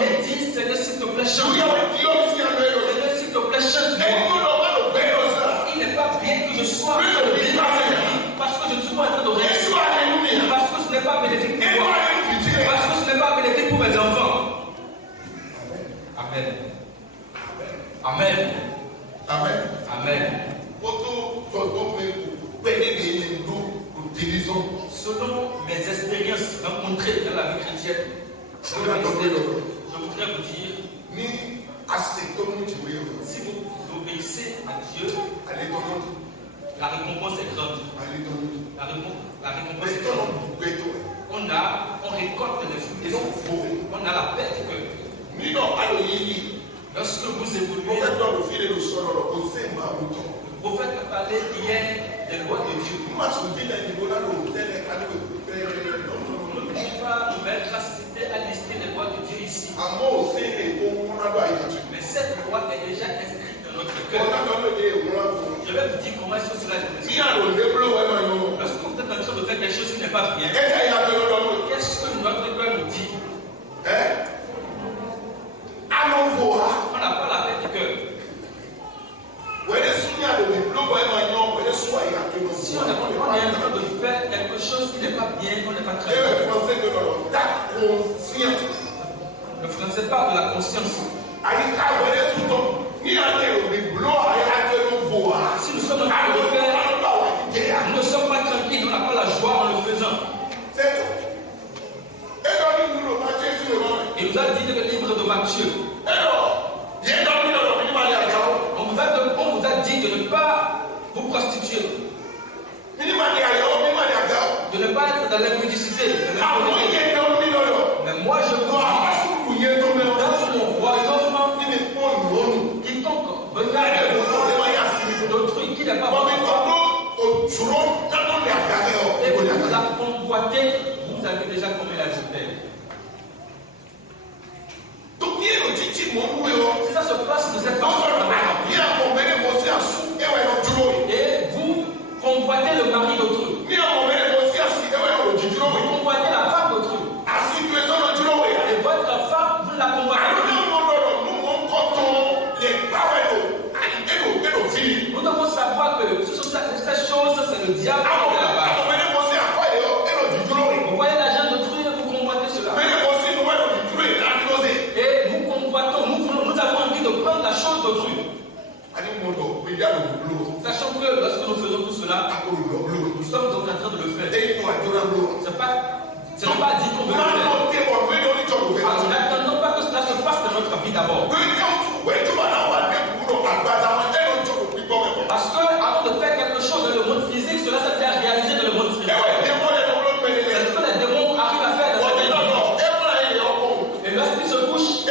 Et dire, Seigneur, s'il te plaît, change. Seigneur, s'il te plaît, change. Il n'est pas bien que je sois parce que je ne suis pas en train de réussir. Parce que ce n'est pas bénéfique pour moi. Parce que ce n'est pas bénéfique pour mes enfants. Amen. Amen. Amen. Amen. Selon mes expériences rencontrées dans la vie chrétienne, je voudrais vous dire, si vous obéissez à Dieu, la récompense est grande. La récompense est grande. On récolte les fruits. On a la perte que. Lorsque vous évoluez, le prophète a parlé hier des lois de Dieu. On ne peut pas nous mettre à citer, à lister les lois de Dieu ici. Mais cette loi est déjà inscrite dans notre cœur. Je vais vous dire comment est-ce que cela est inscrit. Lorsque vous êtes en train de faire quelque chose qui n'est pas bien, qu'est-ce que notre cœur nous dit? On n'a pas la tête du cœur. Si on est en train de faire quelque chose qui n'est pas bien, on n'est pas très bien. Le français parle de la conscience. Si nous sommes en train de faire, nous ne sommes pas tranquilles, on n'a pas la joie en le faisant. Il nous a dit dans le livre de Matthieu. On vous a dit de ne pas vous prostituer. De ne pas être dans l'impudicité. Mais moi je vous dis, dans mon royaume, quiconque regarde d'autrui qui n'est pas votre et vous la convoitez, vous avez déjà commis la belle. Si ça se passe de cette façon, et vous convoitez le mari d'autrui, vous convoitez la femme d'autrui, et votre femme, vous la convoitez. Nous devons savoir que ce sont ces choses, c'est le diable qui est là-bas. Vous voyez la jeune d'autrui et vous convoitez cela. Et nous convoitons, nous avons envie de prendre la chose d'autrui. Sachant que lorsque nous faisons tout cela, nous sommes donc en train de le faire. C'est pas Ce n'est pas dit qu'on veut le faire. N'attendons pas que cela se passe dans notre vie d'abord. Parce que avant de faire quelque chose dans le monde physique, cela se fait réaliser dans le monde spirituel. C'est ce que les démons arrivent à faire dans cette vie. Et lorsqu'ils se couchent,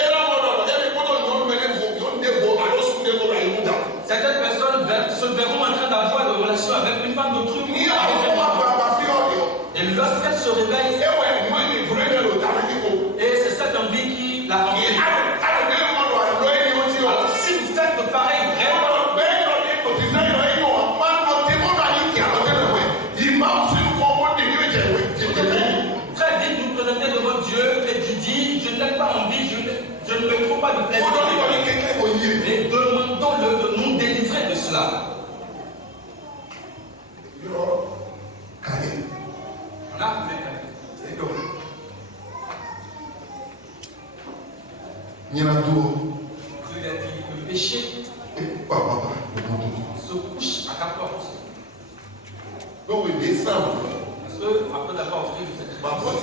certaines personnes se verront en train d'avoir des relations avec une femme d'autrui. Et lorsqu'elle se réveille, et c'est cette envie qui la remplit. Alors si vous faites pareil, très vite vous présentez devant Dieu et tu dis, je n'ai pas envie, je ne me trouve pas de plaisir. Mais demandons-le de nous délivrer de cela. On a je lui ai dit, le péché se couche à ta porte. Parce que après d'avoir offert le sacrifice,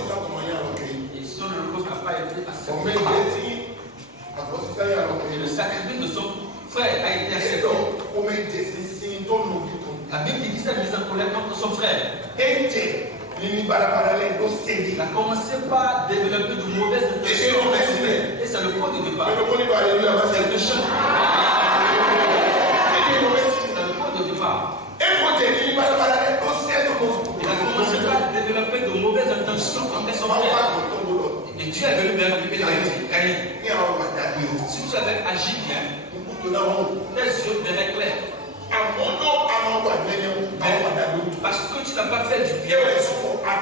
et son holocauste n'a pas été accepté. Et le sacrifice de son frère a été accepté. La Bible dit qu'il s'est mis en colère contre son frère. Il a commencé par développer de mauvaises intentions. Et c'est le point de départ. C'est le chant. C'est le point de départ. Il a commencé par développer de mauvaises intentions contre son frère. Et Dieu est venu vers lui et lui a dit, si tu avais agi bien, tes yeux verraient clair. Parce que tu n'as pas fait du bien. C'est pourquoi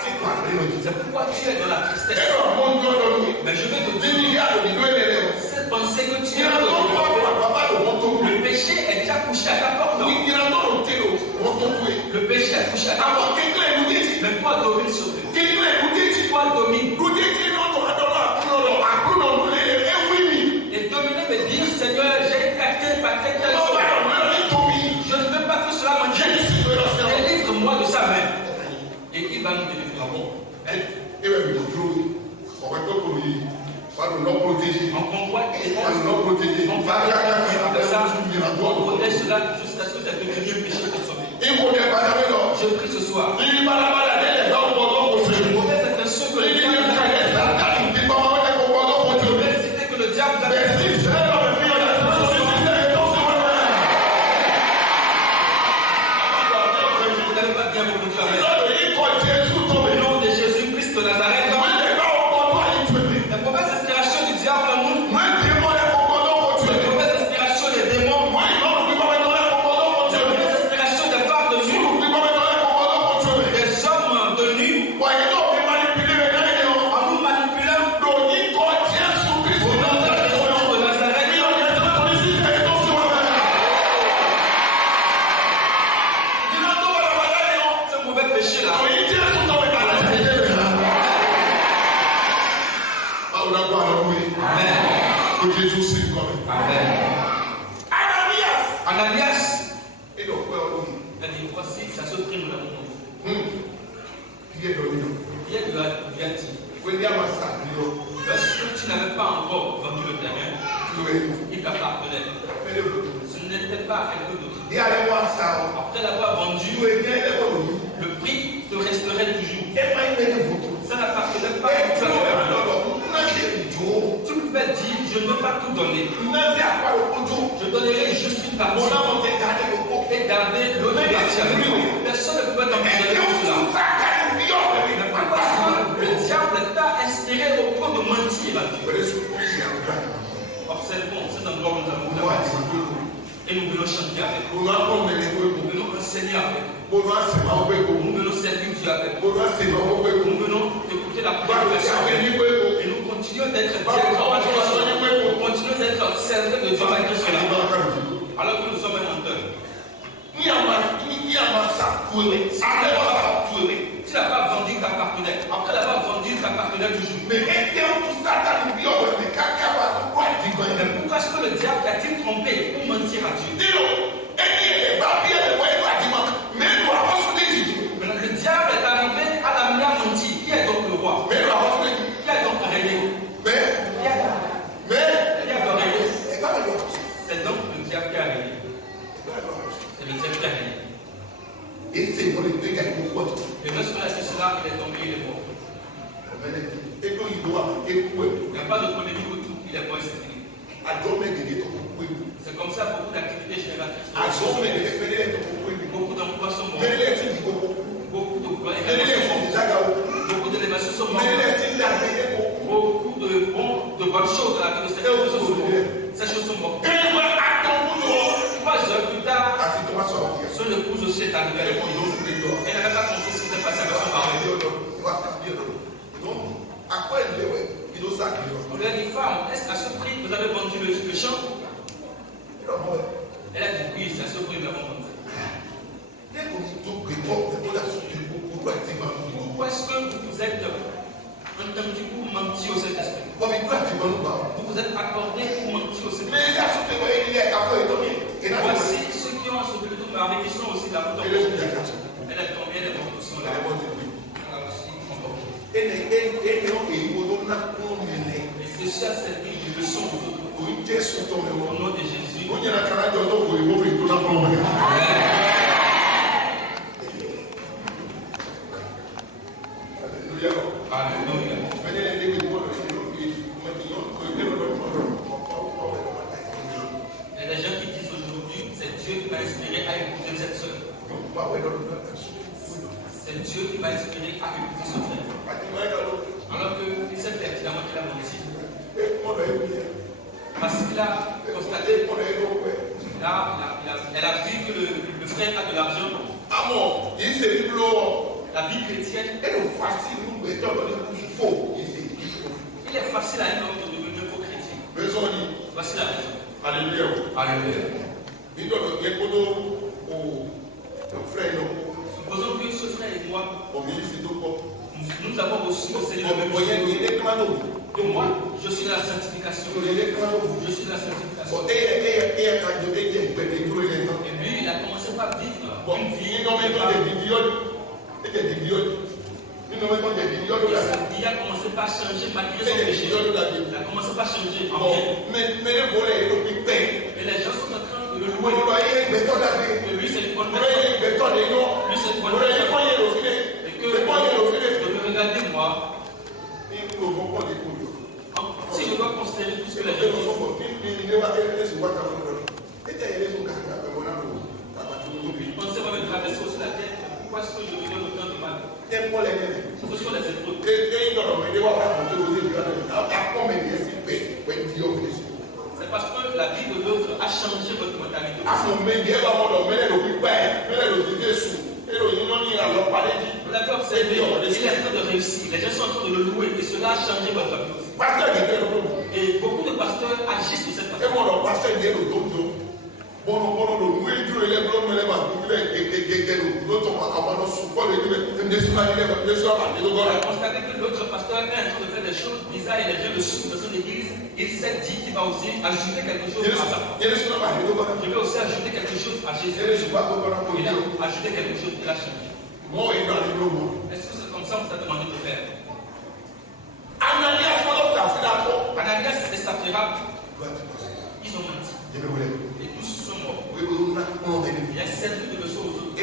tu es dans la tristesse. Mais je vais te dire, cette pensée que tu as, le péché est déjà couché à ta porte. Le péché est couché à ta porte. Mais toi domine sur lui. Toi domine. Et dominer veut dire, Seigneur, j'ai écarté par telle chose. Je ne veux pas que cela m'enchaîne. Délivre-moi de sa main. Et il va nous délivrer. On comprend que on protège cela jusqu'à ce que ça devienne un péché consommé. Je prie ce soir. Mauvaise intention que le diable que le diable Parce que tu n'avais pas encore vendu le terrain, il t'appartenait. Ce n'était pas quelque d'autre. Après l'avoir vendu, le prix te resterait toujours. Ça n'appartenait pas à toi. Tu pouvais dire, je ne veux pas tout donner. Je donnerai juste une partie. Et garder l'autre partie avec moi. Personne ne pouvait t'empêcher de cela. Le diable t'a inspiré au point de mentir à Dieu. Observons cet endroit où nous avons dit. Et nous voulons chanter avec. Nous voulons enseigner avec. Nous voulons servir Dieu avec. Nous voulons écouter la parole de Dieu. Et nous continuons d'être diacres. Nous continuons d'être serveurs de Dieu malgré cela. Alors que nous sommes un menteur. Tu n'as pas vendu ta partenaire. Après l'avoir vendu ta partenaire toujours. Mais pourquoi est-ce que le diable t'a-t-il trompé pour mentir à Dieu? Le diable est arrivé à l'amener à mentir. Qui est donc le roi? Beaucoup d'emplois sont morts. Beaucoup d'élévations sont mortes. Beaucoup de bonnes choses dans la vie de cette personne sont mortes. Ces choses sont mortes. 3 heures plus tard, son épouse aussi est arrivée à l'église. Elle n'avait pas compris ce qui s'était passé avec son mari. On lui a dit, femme, est-ce qu'à ce prix vous avez vendu le champ? Elle a dit, oui, c'est à ce prix que nous l'avons vendu. Pourquoi est-ce que vous êtes un petit coup menti au Saint-Esprit? Vous vous êtes accordé pour mentir au Saint-Esprit. Voici ceux qui ont sauvé le tout par révision aussi de la route. Elle a combien de morts aussi? Et ceci a servi de leçon au nom de Jésus. Alléluia. Il y a des gens qui disent aujourd'hui, c'est Dieu qui m'a inspiré à écouter cette soeur. C'est Dieu qui m'a inspiré à écouter ce frère. Alors que c'est pertinemment qu'il a menti. Parce qu'il a constaté, elle a vu que le frère a de l'argent. La vie chrétienne, il est facile à un homme de devenir faux chrétien. Voici la raison. Alléluia. Alléluia. Supposons que ce frère et moi, nous avons reçu au Seigneur le même jour. Que moi, je suis dans la sanctification. Je suis dans la sanctification. Et lui, il a commencé par vivre une vie. Il a commencé par changer malgré son péché. Il a commencé par changer en bien. Et les gens sont en train de le louer. Que lui, c'est une bonne personne. Lui, c'est une bonne personne. Et que de me regarder moi, si je dois considérer tout ce que les gens font, on sait pas me traverser aussi la tête. Pourquoi est-ce que je regarde autant de mal? Ce sont les épreuves. C'est parce que la vie de l'autre a changé votre mentalité. Vous l'avez observé, il est en train de réussir. Les gens sont en train de le louer et cela a changé votre vie. Et beaucoup de pasteurs agissent sur cette façon. On a constaté que l'autre pasteur est en train de faire des choses bizarres et les gens le suivent dans son église. Il s'est dit qu'il va aussi ajouter quelque chose à ça. Je vais aussi ajouter quelque chose à Jésus. Il a ajouté quelque chose, il a changé. Est-ce que c'est comme ça que vous avez demandé de faire? Ananias et Saphira, ils ont menti. Et tous sont morts. Il y a servi de leçon aux autres.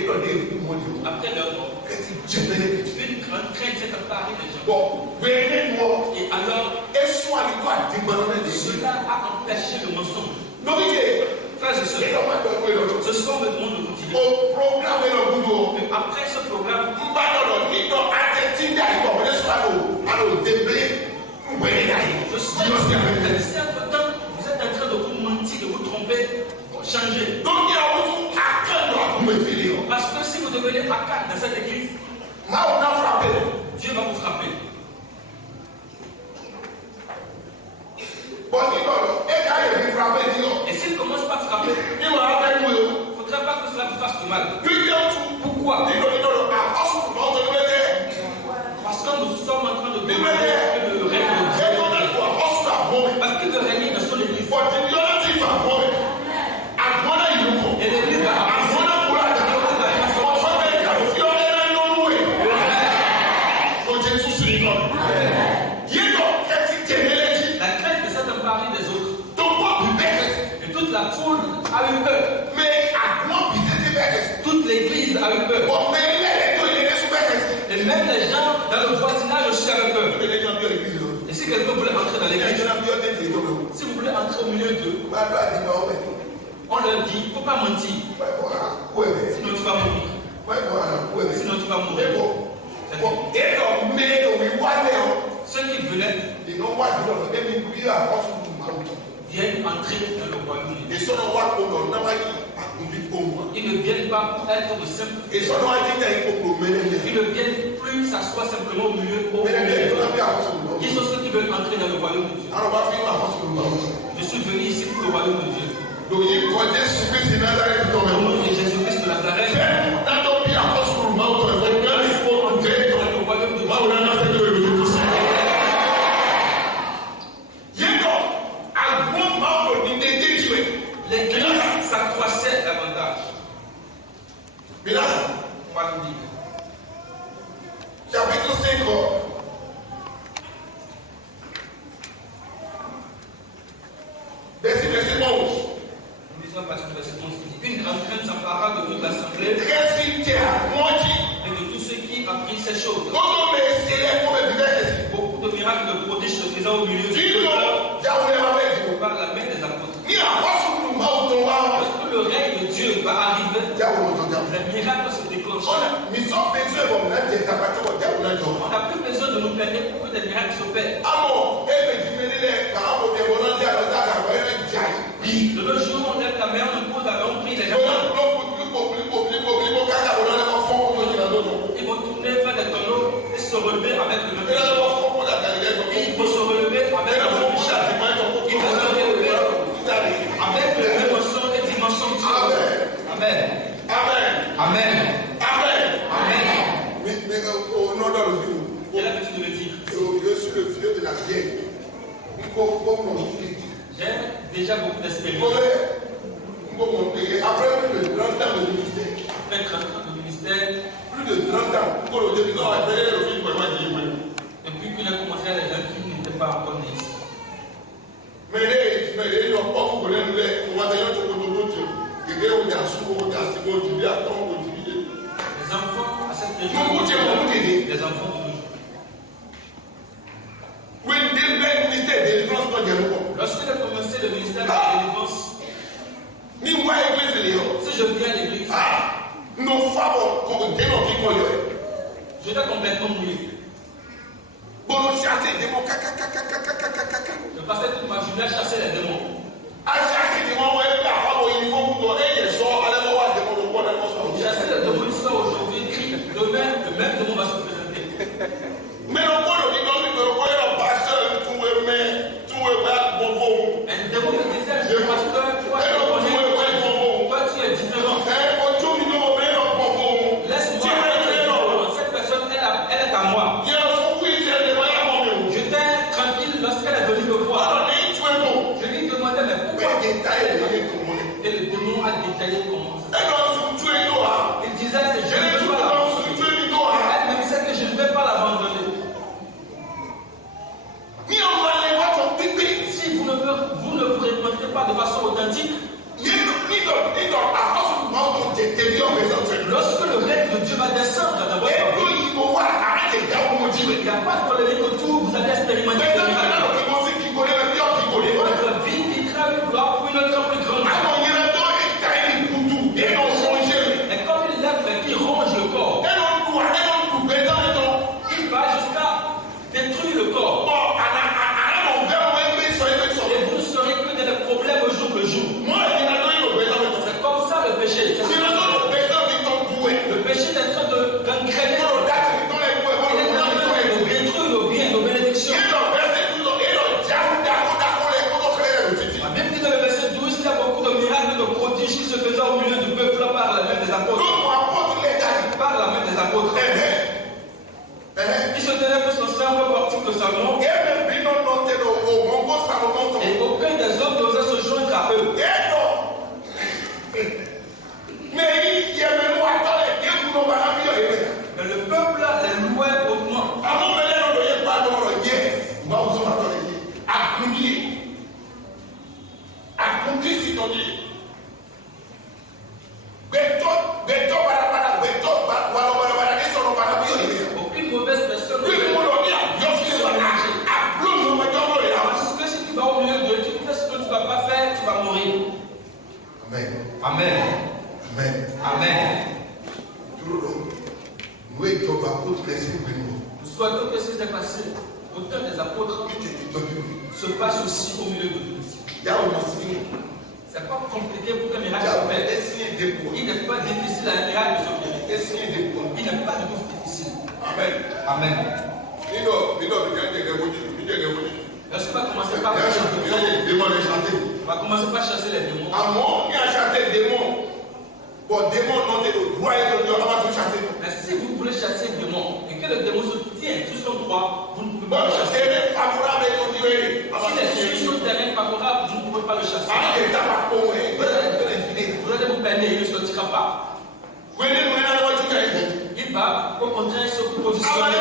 Après leur mort, une grande crainte s'est apparue des gens. Et alors, cela a empêché le mensonge. Frères et sœurs, ce soir me demande de vous dire. Après ce programme, je suis entre-temps, vous êtes en train de vous mentir, de vous tromper, changer. Parce que si vous devenez Akad dans cette église, Dieu va vous frapper. Et s'il commence par frapper, il ne faudrait pas que cela vous fasse du mal. Pourquoi? Parce que nous sommes en train de demander que le règne de Dieu. Parce qu'il veut régner dans son église. Et l'église va avancer. La crainte de s'être emparée des autres. Et toute la foule a eu peur. Toute l'église a eu peur. Et même les gens dans le voisinage aussi avaient peur. Et si quelqu'un voulait entrer dans l'église, si vous voulez entrer au milieu d'eux, on leur dit, il ne faut pas mentir. Sinon tu vas mourir. Sinon tu vas mourir. Ceux qui venaient viennent entrer dans le royaume. Ils ne viennent pas pour être de simples. Ils ne viennent plus s'asseoir simplement au milieu. Ils sont ceux qui veulent entrer dans le royaume de Dieu. Je suis venu ici pour le royaume de Dieu. Au nom de Jésus-Christ de Nazareth. L'église s'accroissait davantage. Chapitre 5. Verset 11. Une grande crainte s'empara de toute l'assemblée et de tous ceux qui apprirent ces choses. Beaucoup de miracles de prodiges se faisant au milieu du peuple par la main des apôtres. Lorsque le règne de Dieu va arriver, les miracles se déclenchent. On n'a plus besoin de nous plaindre pour que des miracles s'opèrent. De nos jours, on lève la main, on pose la main, on prie les gens. Ils vont tourner, faire des tonneaux et se relever avec le même. Ils vont se relever avec le même chat. Ils vont se relever avec le même son et dimension de Dieu. Amen. Amen. Amen. Amen. Amen. Mais au nom de Dieu, J'ai l'habitude de le dire. je suis le vieux de la vieille. J'ai déjà beaucoup d'expérience. Après plus de 30 ans de ministère. Après 30 ans de ministère, Plus de 30 ans. depuis qu'il a commencé à les gens qui n'étaient pas encore nés ici. Les enfants à cette période, les enfants de nos jours. Lorsqu'il a commencé le ministère de la délivrance, si je viens à l'église, j'étais complètement mouillé. Je passais toute ma journée à chasser les démons. Chasser les démons qui sont aujourd'hui écrits. Demain, le même démon va se présenter. Un démon me disait, je pasteur, toi tu es différent. Laisse-moi. Cette personne, elle est à moi. J'étais tranquille lorsqu'elle est venue me voir. Je lui demandais, mais pourquoi? Et le démon a détaillé comment ça. Il disait, je ne vais pas l'abandonner. Elle me disait que je ne vais pas l'abandonner. Si vous ne vous répondez pas de façon authentique, lorsque le règne de Dieu va descendre dans votre vie, il n'y a pas de polémique autour, vous allez expérimenter le miracle. Votre vie quittera une gloire pour une autre plus grande. Et comme il lève et qu'il ronge le corps, il va jusqu'à détruire le corps. Et vous ne saurez que dans les problèmes au jour le jour. C'est comme ça le péché. Le péché est en train de gangréner. Il est en train de détruire nos biens, nos bénédictions. La Bible dit dans le verset 12 qu'il y a beaucoup de miracles, de prodiges qui se faisaient au milieu du peuple par la main des apôtres. Par la main des apôtres. Ils se tenaient tous ensemble au portique de Salomon. Et aucun des hommes n'osait se joindre à eux. Mais le peuple les louait hautement. Aucune mauvaise personne ne parce que si tu vas au milieu de Dieu, tu fais ce que tu ne vas pas faire, tu vas mourir. Amen. Amen. Amen. Amen. Nous souhaitons que ce qui s'est passé au temps des apôtres se passe aussi au milieu de nous. Ce n'est pas compliqué pour qu'un miracle se fasse. Il n'est pas difficile à un miracle de se faire. Il n'est pas du tout difficile. Amen. Amen. Est-ce qu'on va commencer par chasser les démons? Mais si vous voulez chasser le démon et que le démon se tient sur son droit, vous ne pouvez pas le chasser. Si les sur son terrain favorable, vous ne pouvez pas le chasser. Vous allez vous peiner, il ne sortira pas. Il va au contraire se positionner.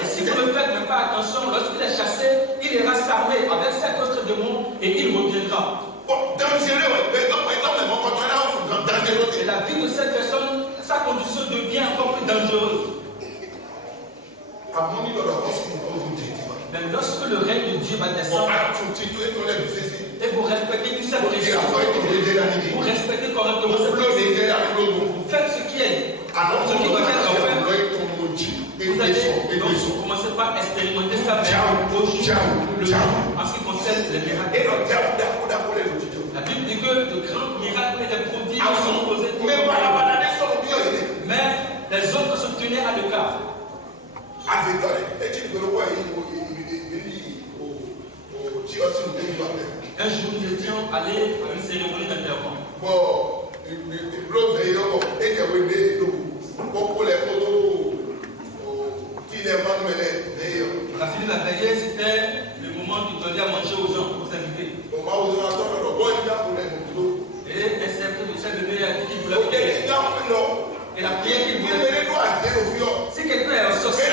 Et si vous ne faites même pas attention, lorsqu'il est chassé, il ira s'armer avec 7 autres démons et il reviendra. Et la vie de cette personne, sa condition devient encore plus dangereuse. Mais lorsque le règne de Dieu va descendre, et vous respectez tout ça, vous respectez correctement cette personne, vous faites ce qui doit être fait. Vous commencez par expérimenter ça en ce qui concerne les miracles. La Bible dit que de grands miracles et des prodiges sont posés. Mais les autres se tenaient à l'écart. Un jour, nous étions allés à une cérémonie d'enterrement. La fin de la veillée, c'était le moment de donner à manger aux gens, aux invités. Et un certain de ces bébés a dit qu'il voulait prier. Et la prière qu'il voulait. Si quelqu'un est un sorcier,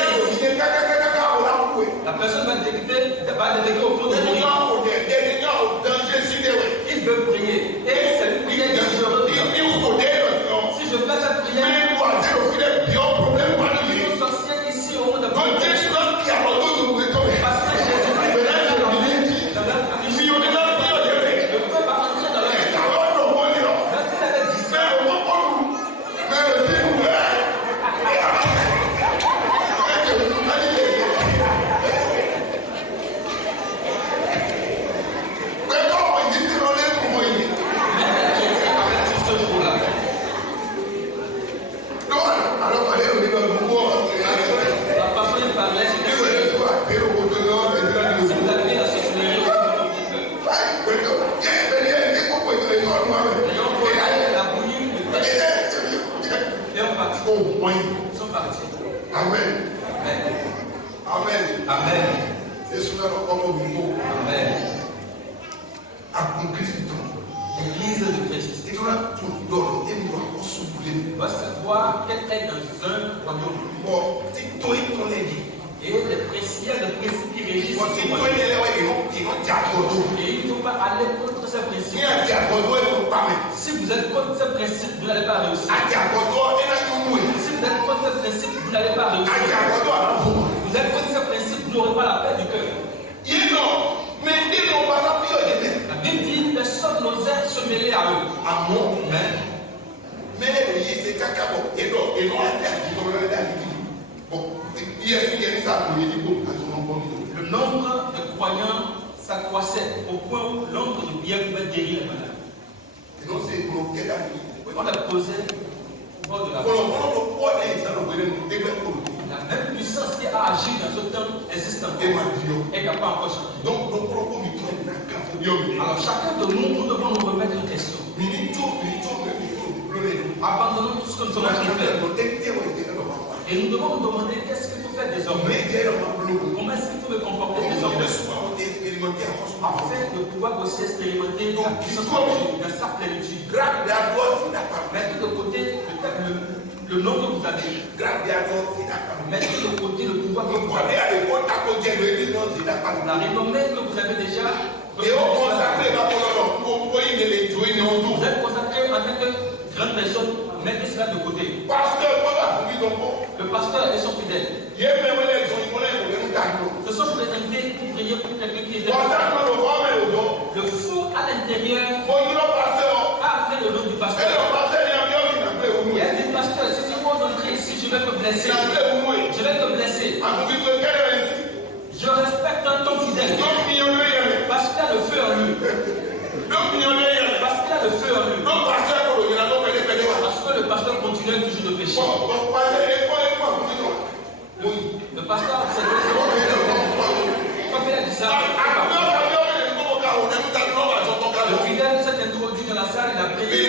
la personne va détecter au fond de lui. Il veut prier. Et c'est une prière dangereuse. Si je fais cette prière, les sorciers ici au monde de Amen. Amen. Amen. Amen. L'église de Christ. Va savoir qu'elle est dans un royaume. Et les principes qui régissent ce royaume. Et il ne faut pas aller contre ces principes. Si vous êtes contre ces principes, vous n'allez pas réussir. Si vous êtes contre ces principes, vous n'allez pas réussir. Vous êtes contre ces principes, vous n'aurez pas la paix du cœur. La Bible dit personne n'osait se mêler à eux. Mais c'est caca le nombre de croyants s'accroissait au point où l'ombre de bien pouvait guérir les malades. On a posé au bord de la voie. La même puissance qui a agi dans ce temps existe encore et qui n'a pas encore changé. Alors chacun de nous, nous devons nous remettre une question. Abandonnons tout ce que nous sommes en train de faire. Et nous devons nous demander qu'est-ce qu'il faut faire désormais. Comment est-ce qu'il faut me comporter désormais afin de pouvoir aussi expérimenter la puissance dans sa plénitude. Mettez de côté le nom que vous avez. Mettez de côté le pouvoir que vous avez. La renommée que vous avez déjà. Vous êtes consacré en tant que grande personne. Mettez cela de côté. Le pasteur et son fidèle se sont présentés pour prier pour quelqu'un qui est le fou à l'intérieur. derrière Bon, nous le pasteur. a appelé le nom du Et pasteur. le pasteur, il a bien appelé au Il moins. a dit, pasteur, si tu veux entrer ici, je vais te blesser. Il a appelé au moins. Je vais te blesser. Ah, vous dites que quelle est ici? Je respecte un ton fidèle. Donc, millionnaire, il y a. Parce qu'il a le feu en lui. Donc, millionnaire, il y a. Parce qu'il a le feu en lui. Donc, pasteur, il a donc pédé. Parce que le pasteur continue toujours de pécher. Bon, donc, pasteur, il est quoi, vous dites? Oui. Le pasteur, c'est comme il a dit ça. Le fidèle s'est introduit dans la salle, il a prié.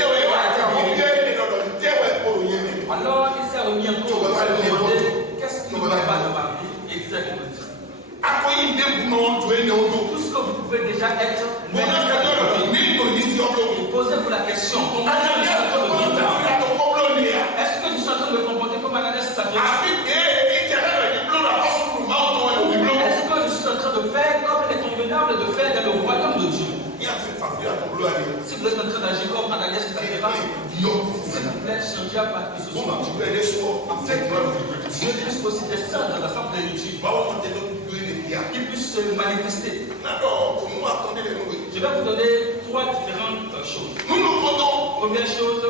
Alors il s'est remis un peu, il s'est demandé qu'est-ce qui ne va pas dans ma vie. Et il s'est dit tout ce que vous pouvez déjà être, posez-vous la question. Est-ce que je suis en train de me comporter comme Ananias et Saphira? Est-ce que je suis en train de faire comme il est convenable de faire dans le royaume de Dieu? Si vous êtes en train d'agir comme Ananias et Saphira, s'il vous plaît, changez à partir de ce soir. Dieu puisse aussi descendre dans la forme de Dieu, qu'il puisse se manifester. Je vais vous donner 3 différentes choses. Première chose,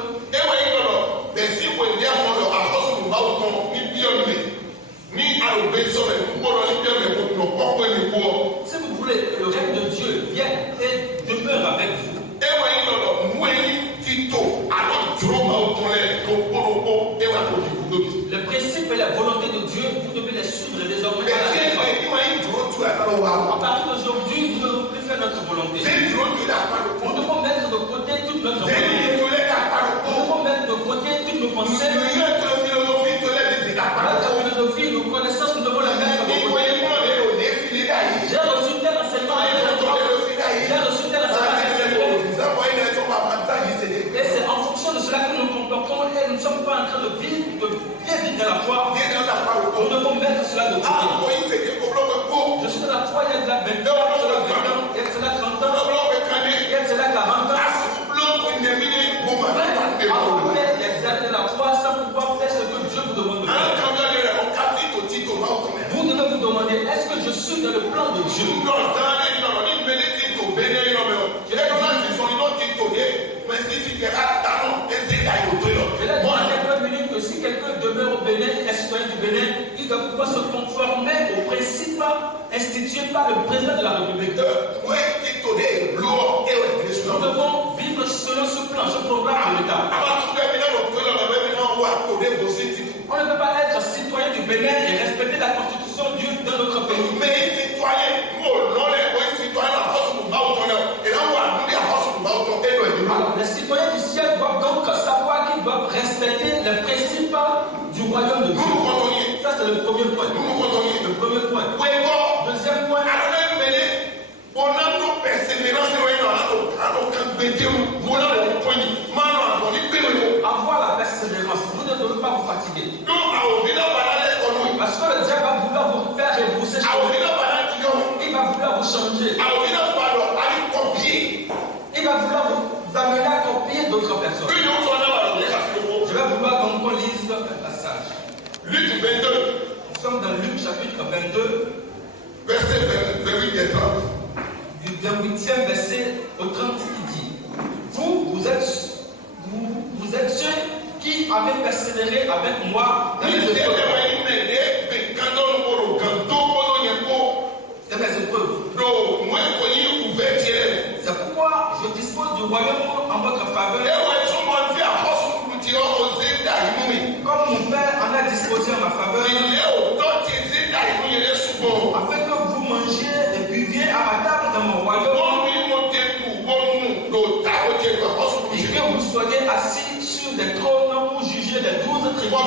si vous voulez que le règne de Dieu vienne et demeure avec vous, le principe et la volonté de Dieu, vous devez les suivre désormais. À partir d'aujourd'hui, nous ne devons plus faire notre volonté. Nous devons mettre de côté toute notre volonté. Nous devons mettre de côté toutes nos pensées. Notre philosophie, nos connaissances, nous devons les mettre de côté. J'ai reçu tel enseignement. J'ai reçu tel enseignement. Et c'est en fonction de cela que nous nous comportons et nous ne sommes pas en train de vivre, de bien vivre dans la foi. Nous devons mettre cela de côté. Je suis dans la foi il y a de la 20 ans, il y a de cela 30 ans, il y a de cela 40 ans. On peut exercer la foi sans pouvoir faire ce que Dieu vous demande de faire. Vous devez vous demander, est-ce que je suis dans le plan de Dieu? Je l'ai dit à quelques minutes que si quelqu'un demeure au Bénin, est citoyen du Bénin, il doit pouvoir se conformer aux principes institués par le président de la République. Nous devons vivre selon ce plan, ce programme de l'État. On ne peut pas être citoyen du Bénin et respecter la constitution dans notre pays. Alors, les citoyens du ciel doivent donc savoir qu'ils doivent respecter les principes du royaume de Dieu. Ça, c'est le premier point. Le premier point. Deuxième point. Avoir la persévérance. Vous ne devez pas vous fatiguer. Parce que le diable va vouloir vous faire repousser. Il va vouloir vous changer. Il va vouloir vous amener à copier d'autres personnes. Je vais vouloir donc qu'on lise un passage. Luc 22. Nous sommes dans Luc chapitre 22. Verset 28 et 30. Du 28e verset au 30 qui dit: Vous êtes ceux qui avez persévéré avec moi dans les épreuves. C'est mes épreuves. C'est pourquoi je dispose du royaume en votre faveur. Comme mon Père en a disposé en ma faveur. Afin que vous mangiez et buviez à ma table dans mon royaume. Et que vous soyez assis sur des trônes pour juger les 12 tribus.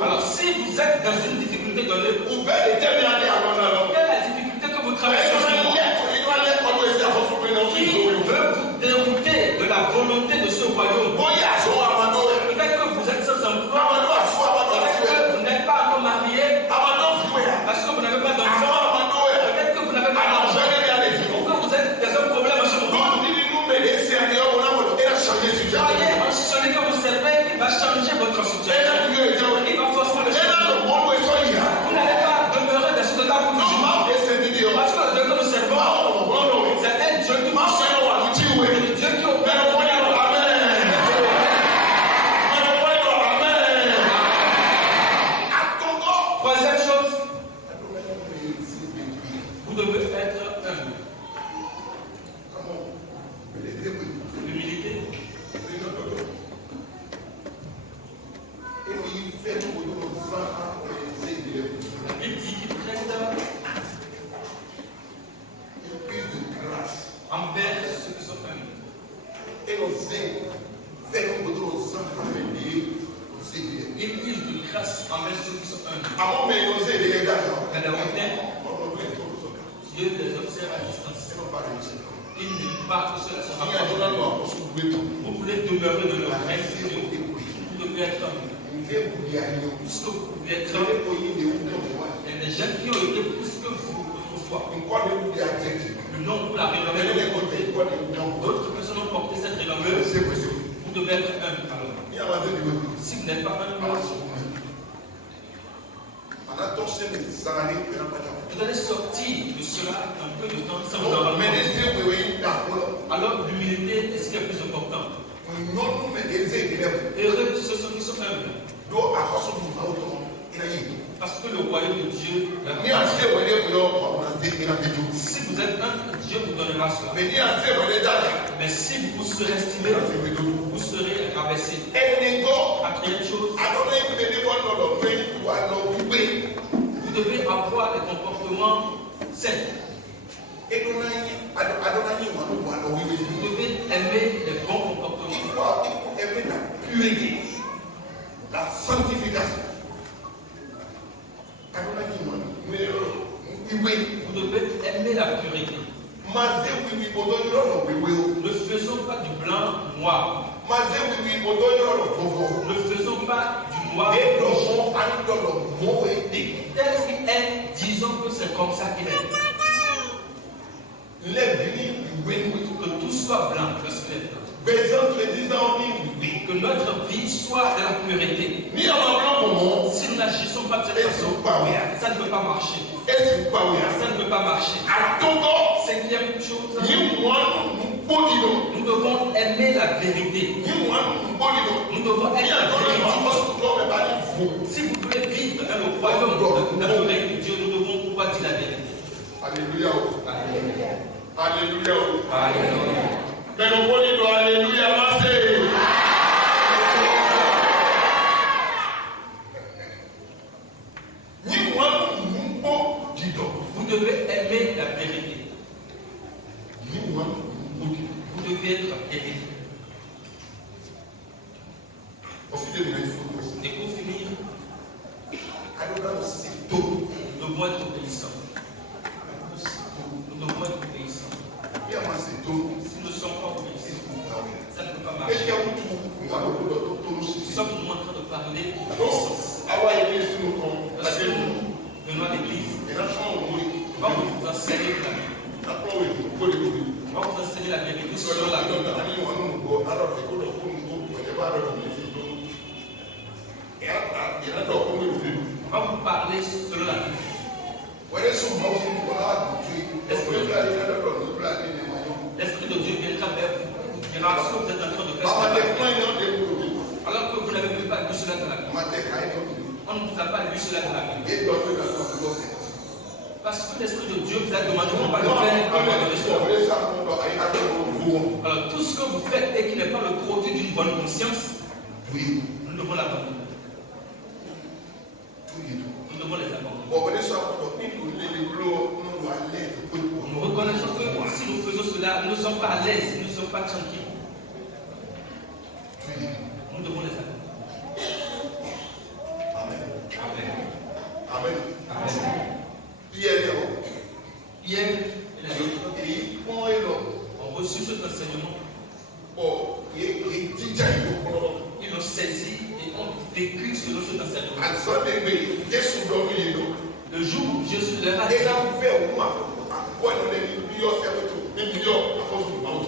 Alors, si vous êtes dans une difficulté donnée, quelle est la difficulté que vous traversez? Qui veut vous dérouter de la volonté de ce royaume? Peut-être que vous êtes sans emploi, peut-être que vous n'êtes pas encore marié, parce que vous n'avez pas d'enfant, peut-être que vous n'avez pas d'argent, ou que vous êtes dans un problème en ce moment. Soyez un changé que vous servez, il va changer votre situation. grâce envers ceux qui sont humbles. Mais Les hautains, Dieu les observe à distance. Ils ne partent que cela se rapproche. Vous voulez demeurer dans le règne de Dieu. Vous devez être humble. Tout ce que vous pouvez être humble. Il y a des gens qui ont été plus que vous autrefois. Le nom pour la renommée. D'autres personnes ont porté cette renommée. Vous devez être humble alors. Si vous n'êtes pas humble, vous allez sortir de cela un peu de temps sans vous en rendre compte. Alors l'humilité est ce qui est le plus important. Heureux ceux qui sont humbles. Parce que le royaume de Dieu, si vous êtes humble, Dieu vous donnera cela. Mais si vous vous surestimez, vous serez rabaissé. Quatrième chose, vous devez avoir des comportements sains. Vous devez aimer les bons comportements. Aimer la pureté, la sanctification. Vous devez aimer la pureté. Ne faisons pas du blanc noir. Ne faisons pas du noir rouge. Tel qu'il est, disons que c'est comme ça qu'il est. Que tout soit blanc, que notre vie soit de la pureté. Si nous n'agissons pas de cette façon, ça ne peut pas marcher. Ça ne peut pas marcher. Cinquième chose, nous devons aimer la vérité. Nous devons aimer la vérité. Si vous voulez vivre dans le royaume de la règne de Dieu, nous devons pouvoir dire la vérité. Alléluia. Alléluia. Alléluia. Mais nous pouvons dire Alléluia, massé. Vous devez aimer la vérité. Vous devez être aimé. Et pour finir, nous devons être obéissants. Nous devons être obéissants. Si nous ne sommes pas obéissants, ça ne peut pas marcher. Nous sommes en train de parler d'obéissance. Parce que nous venons à l'église. On va vous enseigner la vérité. On va vous enseigner la vérité selon la Bible. On va vous parler selon la Bible. L'Esprit de Dieu viendra vers vous. Il dira ce que vous êtes en train de faire. Alors que vous n'avez même pas lu cela dans la Bible. On ne vous a pas lu cela dans la Bible. Parce que l'Esprit de Dieu vous a demandé de ne pas le faire avant de le faire. Alors tout ce que vous faites et qui n'est pas le produit d'une bonne conscience, nous devons l'abandonner. Nous devons les abandonner. Nous reconnaissons que si nous faisons cela, nous ne sommes pas à l'aise, nous ne sommes pas tranquilles. Nous devons les abandonner. Amen. Pierre et les autres ont reçu cet enseignement. Ils l'ont saisi et ont vécu selon cet enseignement. Le jour où Jésus leur a dit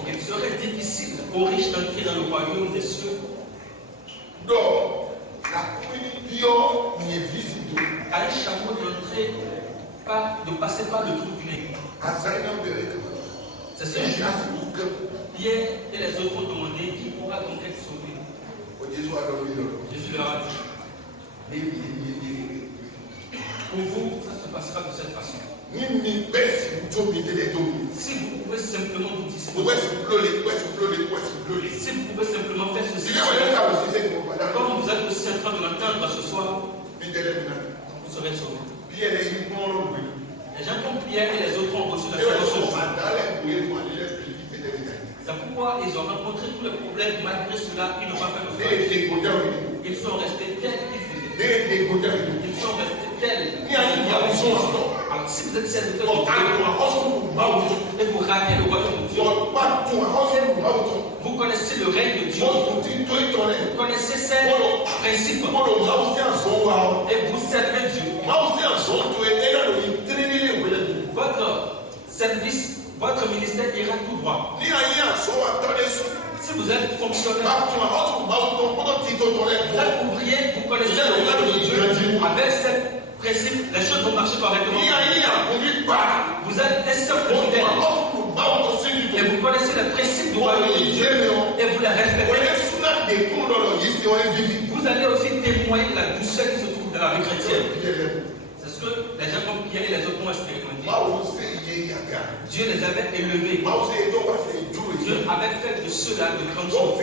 qu'il serait difficile aux riches d'entrer dans le royaume des cieux. À l'échafaud d'entrer, de passer par le trou du nez. C'est ce jour. Pierre et les autres ont demandé qui pourra donc être sauvé. Jésus leur a dit, pour vous, ça se passera de cette façon. Si vous pouvez simplement vous disposer, si vous pouvez simplement faire ceci, comme vous êtes aussi en train de l'entendre ce soir, vous serez sauvés. Les gens comme Pierre et les autres ont reçu la salvation. C'est pourquoi ils ont rencontré tous les problèmes, malgré cela, ils n'ont pas fait le faire. Ils sont restés tels qu'ils étaient. Ils sont restés tels. Alors, si vous êtes serviteur de Dieu et vous ratez le royaume de Dieu, vous connaissez le règne de Dieu, vous connaissez ses principes et vous servez Dieu. Votre service, votre ministère ira tout droit. Si vous êtes fonctionnaire, vous êtes ouvrier, vous connaissez le règne de Dieu. Avec ces principes, les choses vont marcher correctement. Vous êtes un seul président et vous connaissez les principes du royaume de Dieu et vous les respectez. Vous allez aussi témoigner de la douceur qui se trouve dans la vie chrétienne. C'est ce que les gens comme Pierre et les autres ont expérimenté. Dieu les avait élevés. Dieu avait fait de ceux-là de grandes choses.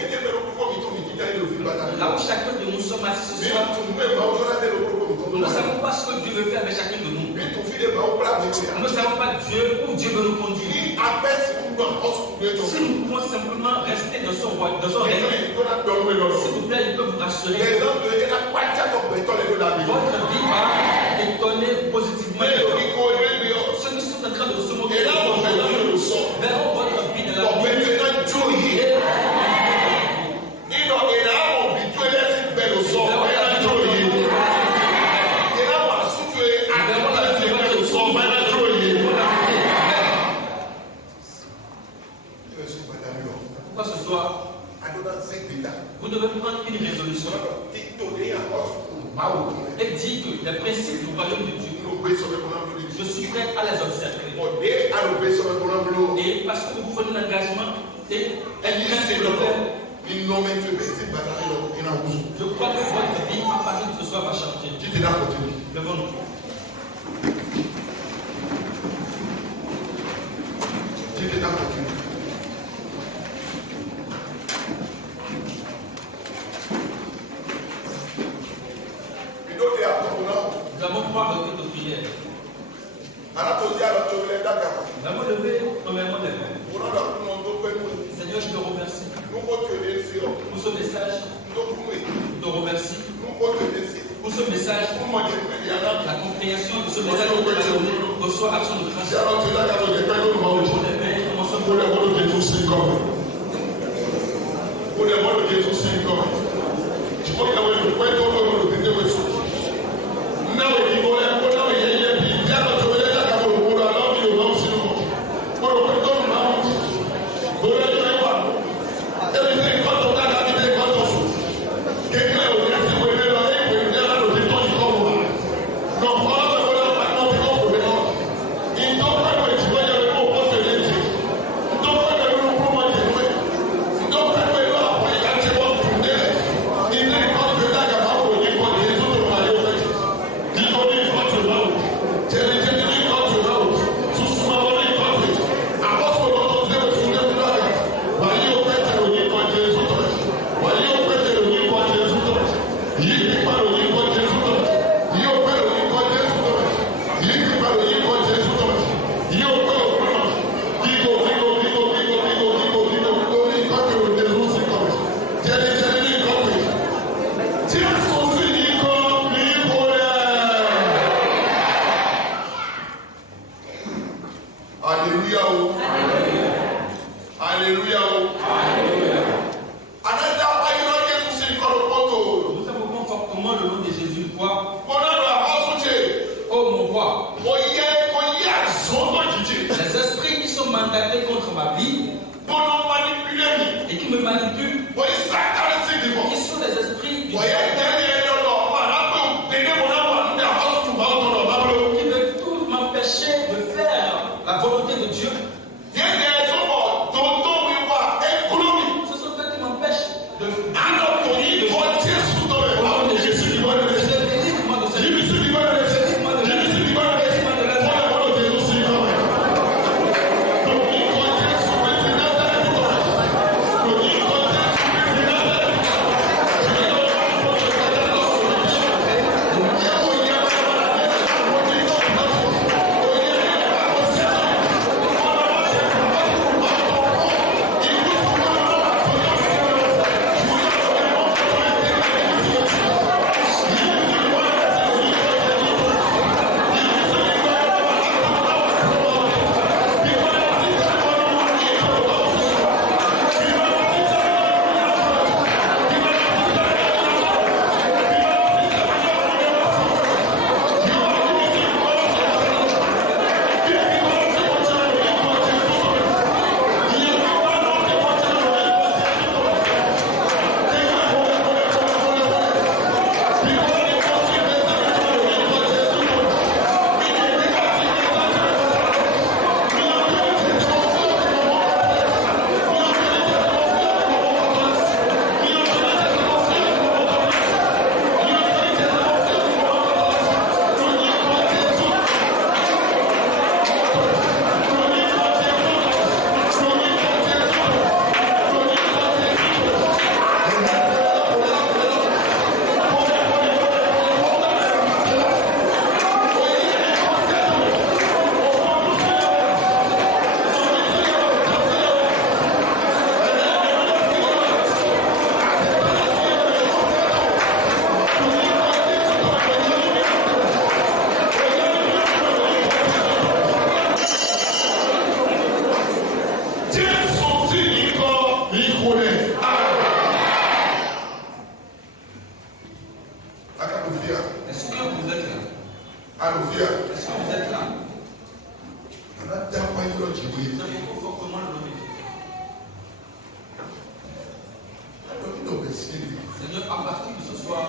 Là où chacun de nous sommes assis ce soir, nous ne savons pas ce que Dieu veut faire avec chacun de nous. Nous ne savons pas Dieu où Dieu veut nous conduire. Si nous pouvons simplement rester dans son règne, s'il vous plaît, je peux vous rassurer. Votre vie va étonner positivement. Ceux qui sont en train de se moquer verront votre vie dans la vie. Pourquoi ce soir, vous devez prendre une résolution et dire que les principes du royaume de Dieu, je suis prêt à les observer. Et parce que vous prenez l'engagement et être prêt à le faire, je crois que votre vie à partir de ce soir va changer. Levons-nous. Nous avons 3 requêtes de prière. Nous avons levé premièrement les mains. Seigneur, je te remercie pour ce message. Je te remercie pour ce message. La compréhension de ce message que tu as donné. Reçois action de grâce. Alléluia. Est-ce que vous êtes là? On a d'abord eu le Djibouti. Nous avons fortement le nom de Jésus. Seigneur, à partir de ce soir,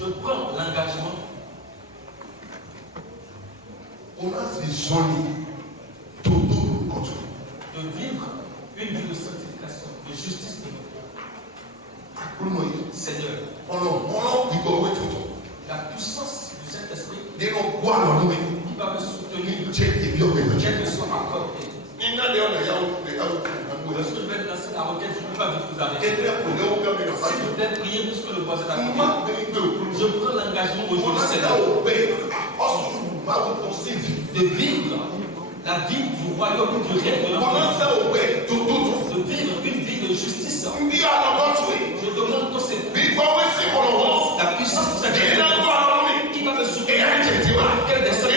je prends l'engagement. On a saisonné tout le contrôle. De vivre une vie de sanctification, de justice de nous. Seigneur, la puissance du Saint-Esprit qui va me soutenir, quel que soit ma corps. Lorsque je vais lancer la requête, je ne peux pas vous arrêter. S'il vous plaît, priez plus que le voisin à côté. Je prends l'engagement aujourd'hui, Seigneur, de vivre la vie du royaume du règne de l'enfant. De vivre une vie de justice. Je demande que c'est la puissance de cette vie qui va me soutenir. Quel destin.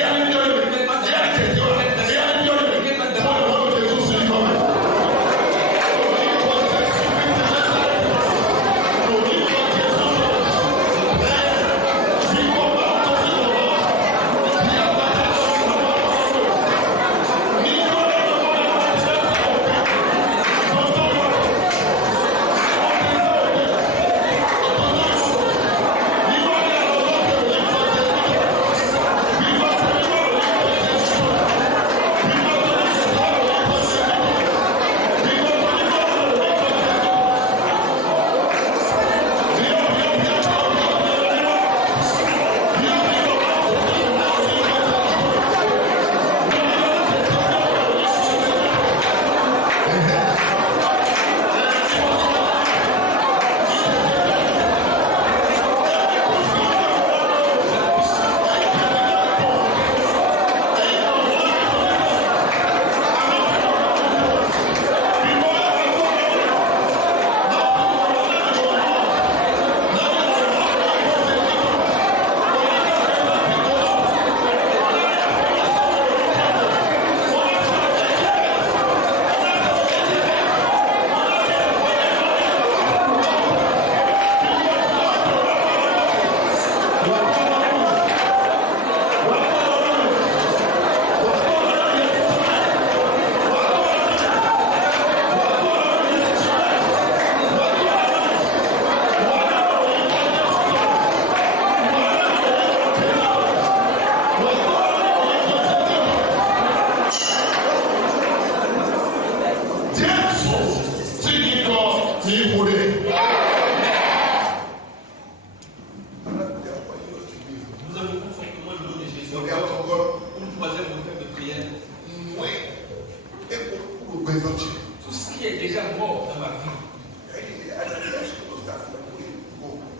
Tout ce qui est déjà mort dans ma vie,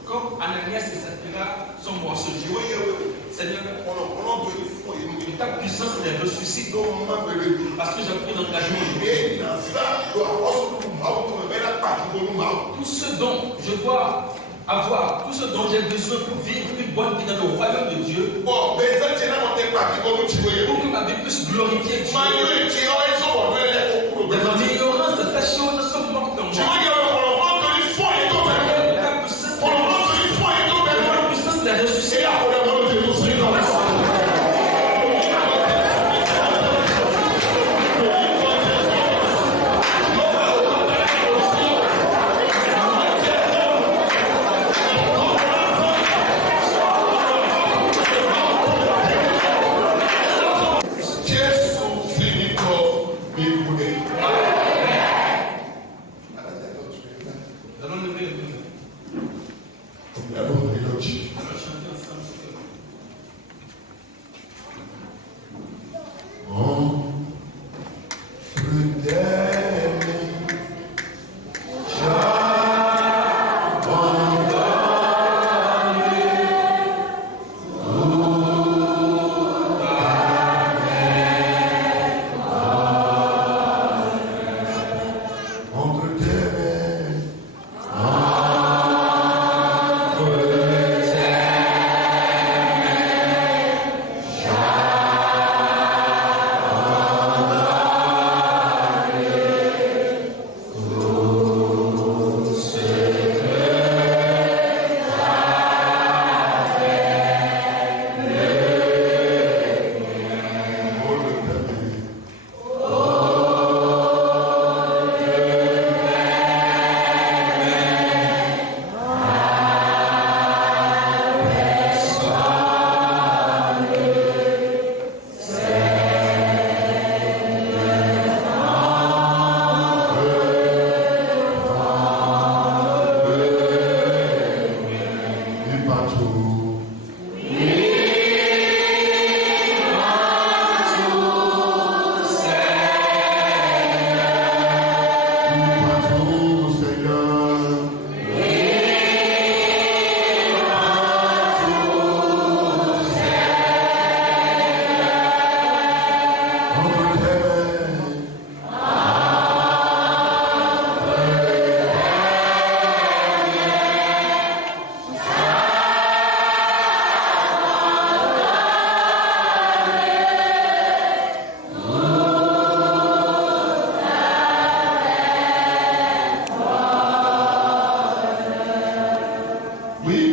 comme Ananias et Saphira sont morts ce jour, Seigneur, ta puissance les ressuscite parce que j'ai pris l'engagement. Tout ce dont je dois avoir, tout ce dont j'ai besoin pour vivre une bonne vie dans le royaume de Dieu, pour que ma vie puisse glorifier Dieu. Dans l'ignorance de ces choses sont mortes en moi. La puissance de la ressuscité.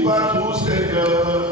partout, Seigneur.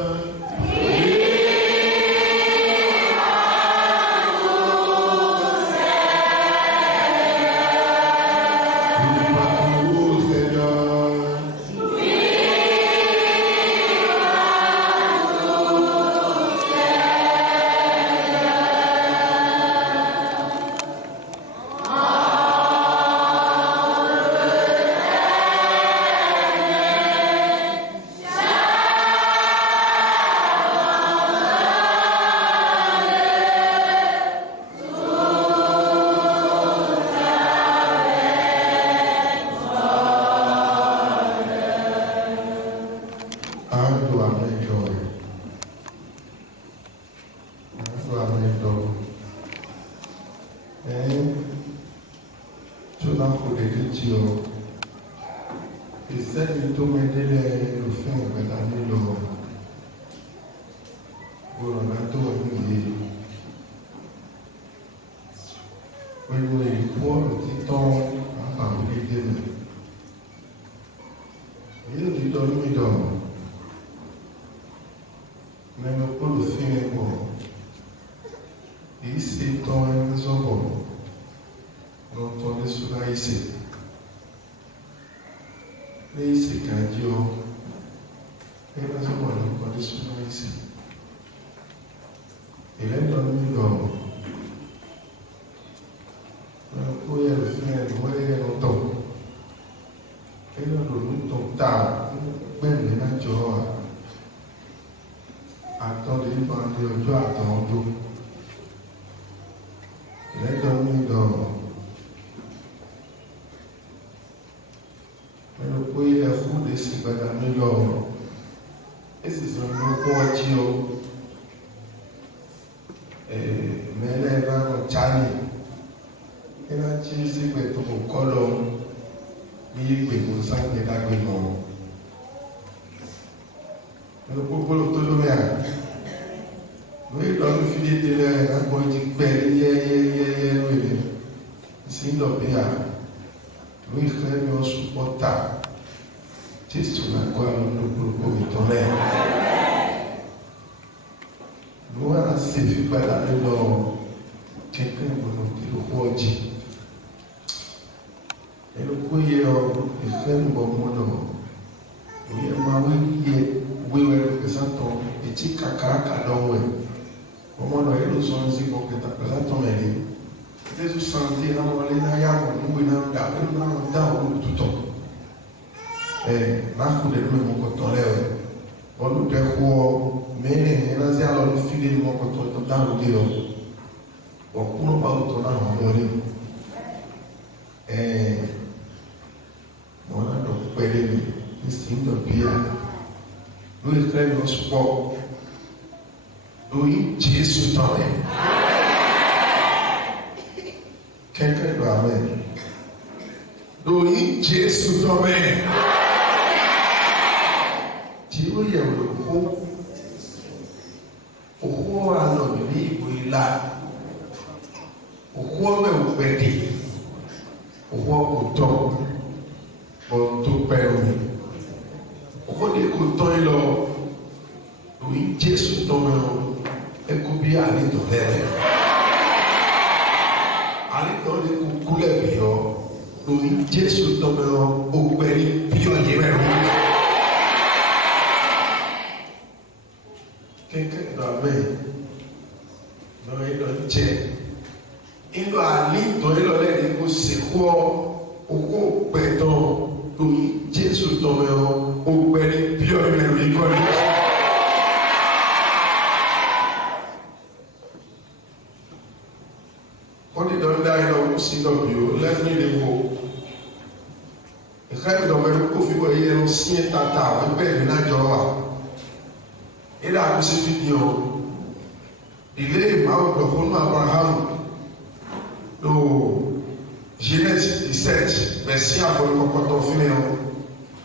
Genèse 17, verset avant le comportement féminin.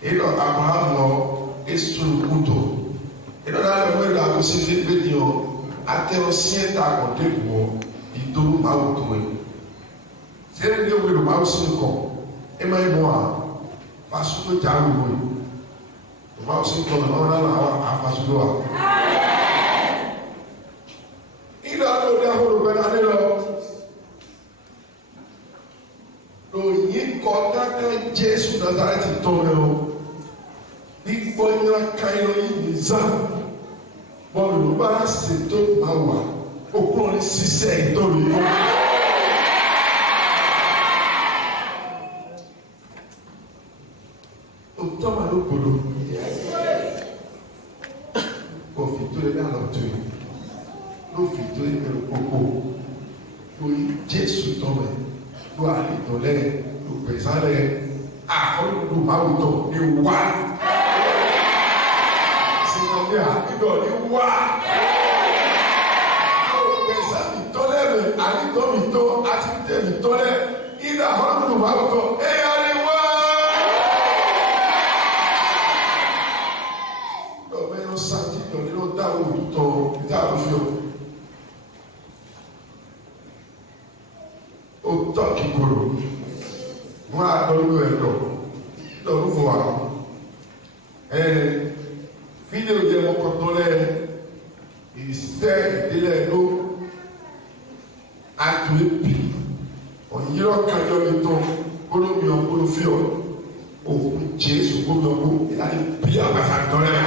Et là, Abraham est sous le couteau. Et là, le monde a aussi fait pédir. À tel ancien t'a compté pour il doit pas au tout. C'est le lieu où il m'a aussi le corps. Et moi, parce que tu as eu. Wọ́n sì tọ̀ náà wọ́n náà wà àfàṣùlọ wa. Ìlà ló dé àkóró bẹ́ẹ̀ náà nílò. Lòyìn kọ́ dáká Jésù Nazareti tọ́ rẹ o. Gbígbọ́ yẹn ká iná yìí ní zá. Bọ́ọ̀lù bá ṣètò máa wà. Okùnrin ṣiṣẹ́ ìtọ́rù yìí. Tọ́mà ló gbòdò. Kò fi tó lé lálọ́ tó yìí. Ló fi tó lé pẹ̀lú kókó. Lóyún Jésù tọ́mẹ̀. Ló àlìtọ́lẹ̀. Ló pèsè àkọlùkù máwùtọ̀ ní wá. Sinadé àdìdọ̀ ní wá. Ló pèsè àtìtọ́lẹ̀ rẹ̀ àdìtọ́ mi tó àti tẹ̀mí tọ́lẹ̀. Ìdá àkọlùkù máwùtọ̀ ẹ̀yà ni wá. Santi tó ní ló dáwọ́ tó dáwọ́ fi o. Ó tọ́ kíkorò. Wọ́n á lọ́lọ́ ẹ̀ lọ́rùn fún wa. Fídíò jẹ́ mọ́kàntán lẹ́ ìṣẹ́ ìdílé ló àtò èpì ọ̀yírọ̀ kájọ́ mi tán kólómi ọ̀kóló fi ọ̀ òkú Jésù kólómi ọ̀kó ìlànà bí àbàtà tán lẹ́.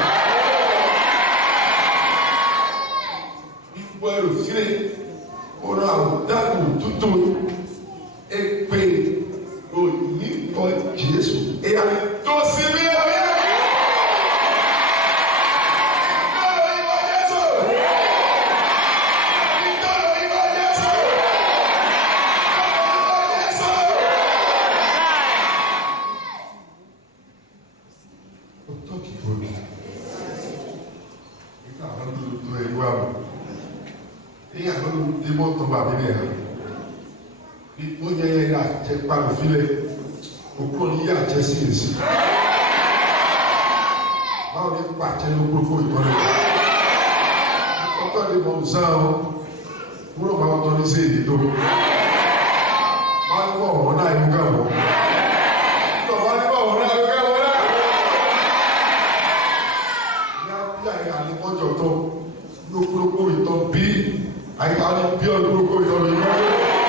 Wọ́n fi ọ̀rọ̀ àwòdàgbò tuntun èpè òyìnbó Jésù èyà tó sí mi ọ̀yẹ́. Ìtọ́lọ̀ ìbọn Jésù. Ìtọ́lọ̀ ìbọn Jésù. Ìtọ́lọ̀ ìbọn Jésù. Ó tọ́ kí fún mi. Nígbà wọn ló tó ẹgbẹ́ àwọn. Iya kalau demo tempat ini ya, itu ya cek palu file, ukur iya cek sih. Mau ni baca lu ukur itu mana? Kau di bawah mulu mau tuh sih itu. Mau kau mana yang kau? Kau mana kau mana kau mana? Ya ni kau jodoh, lu itu bi. Aí tá ali pior do que eu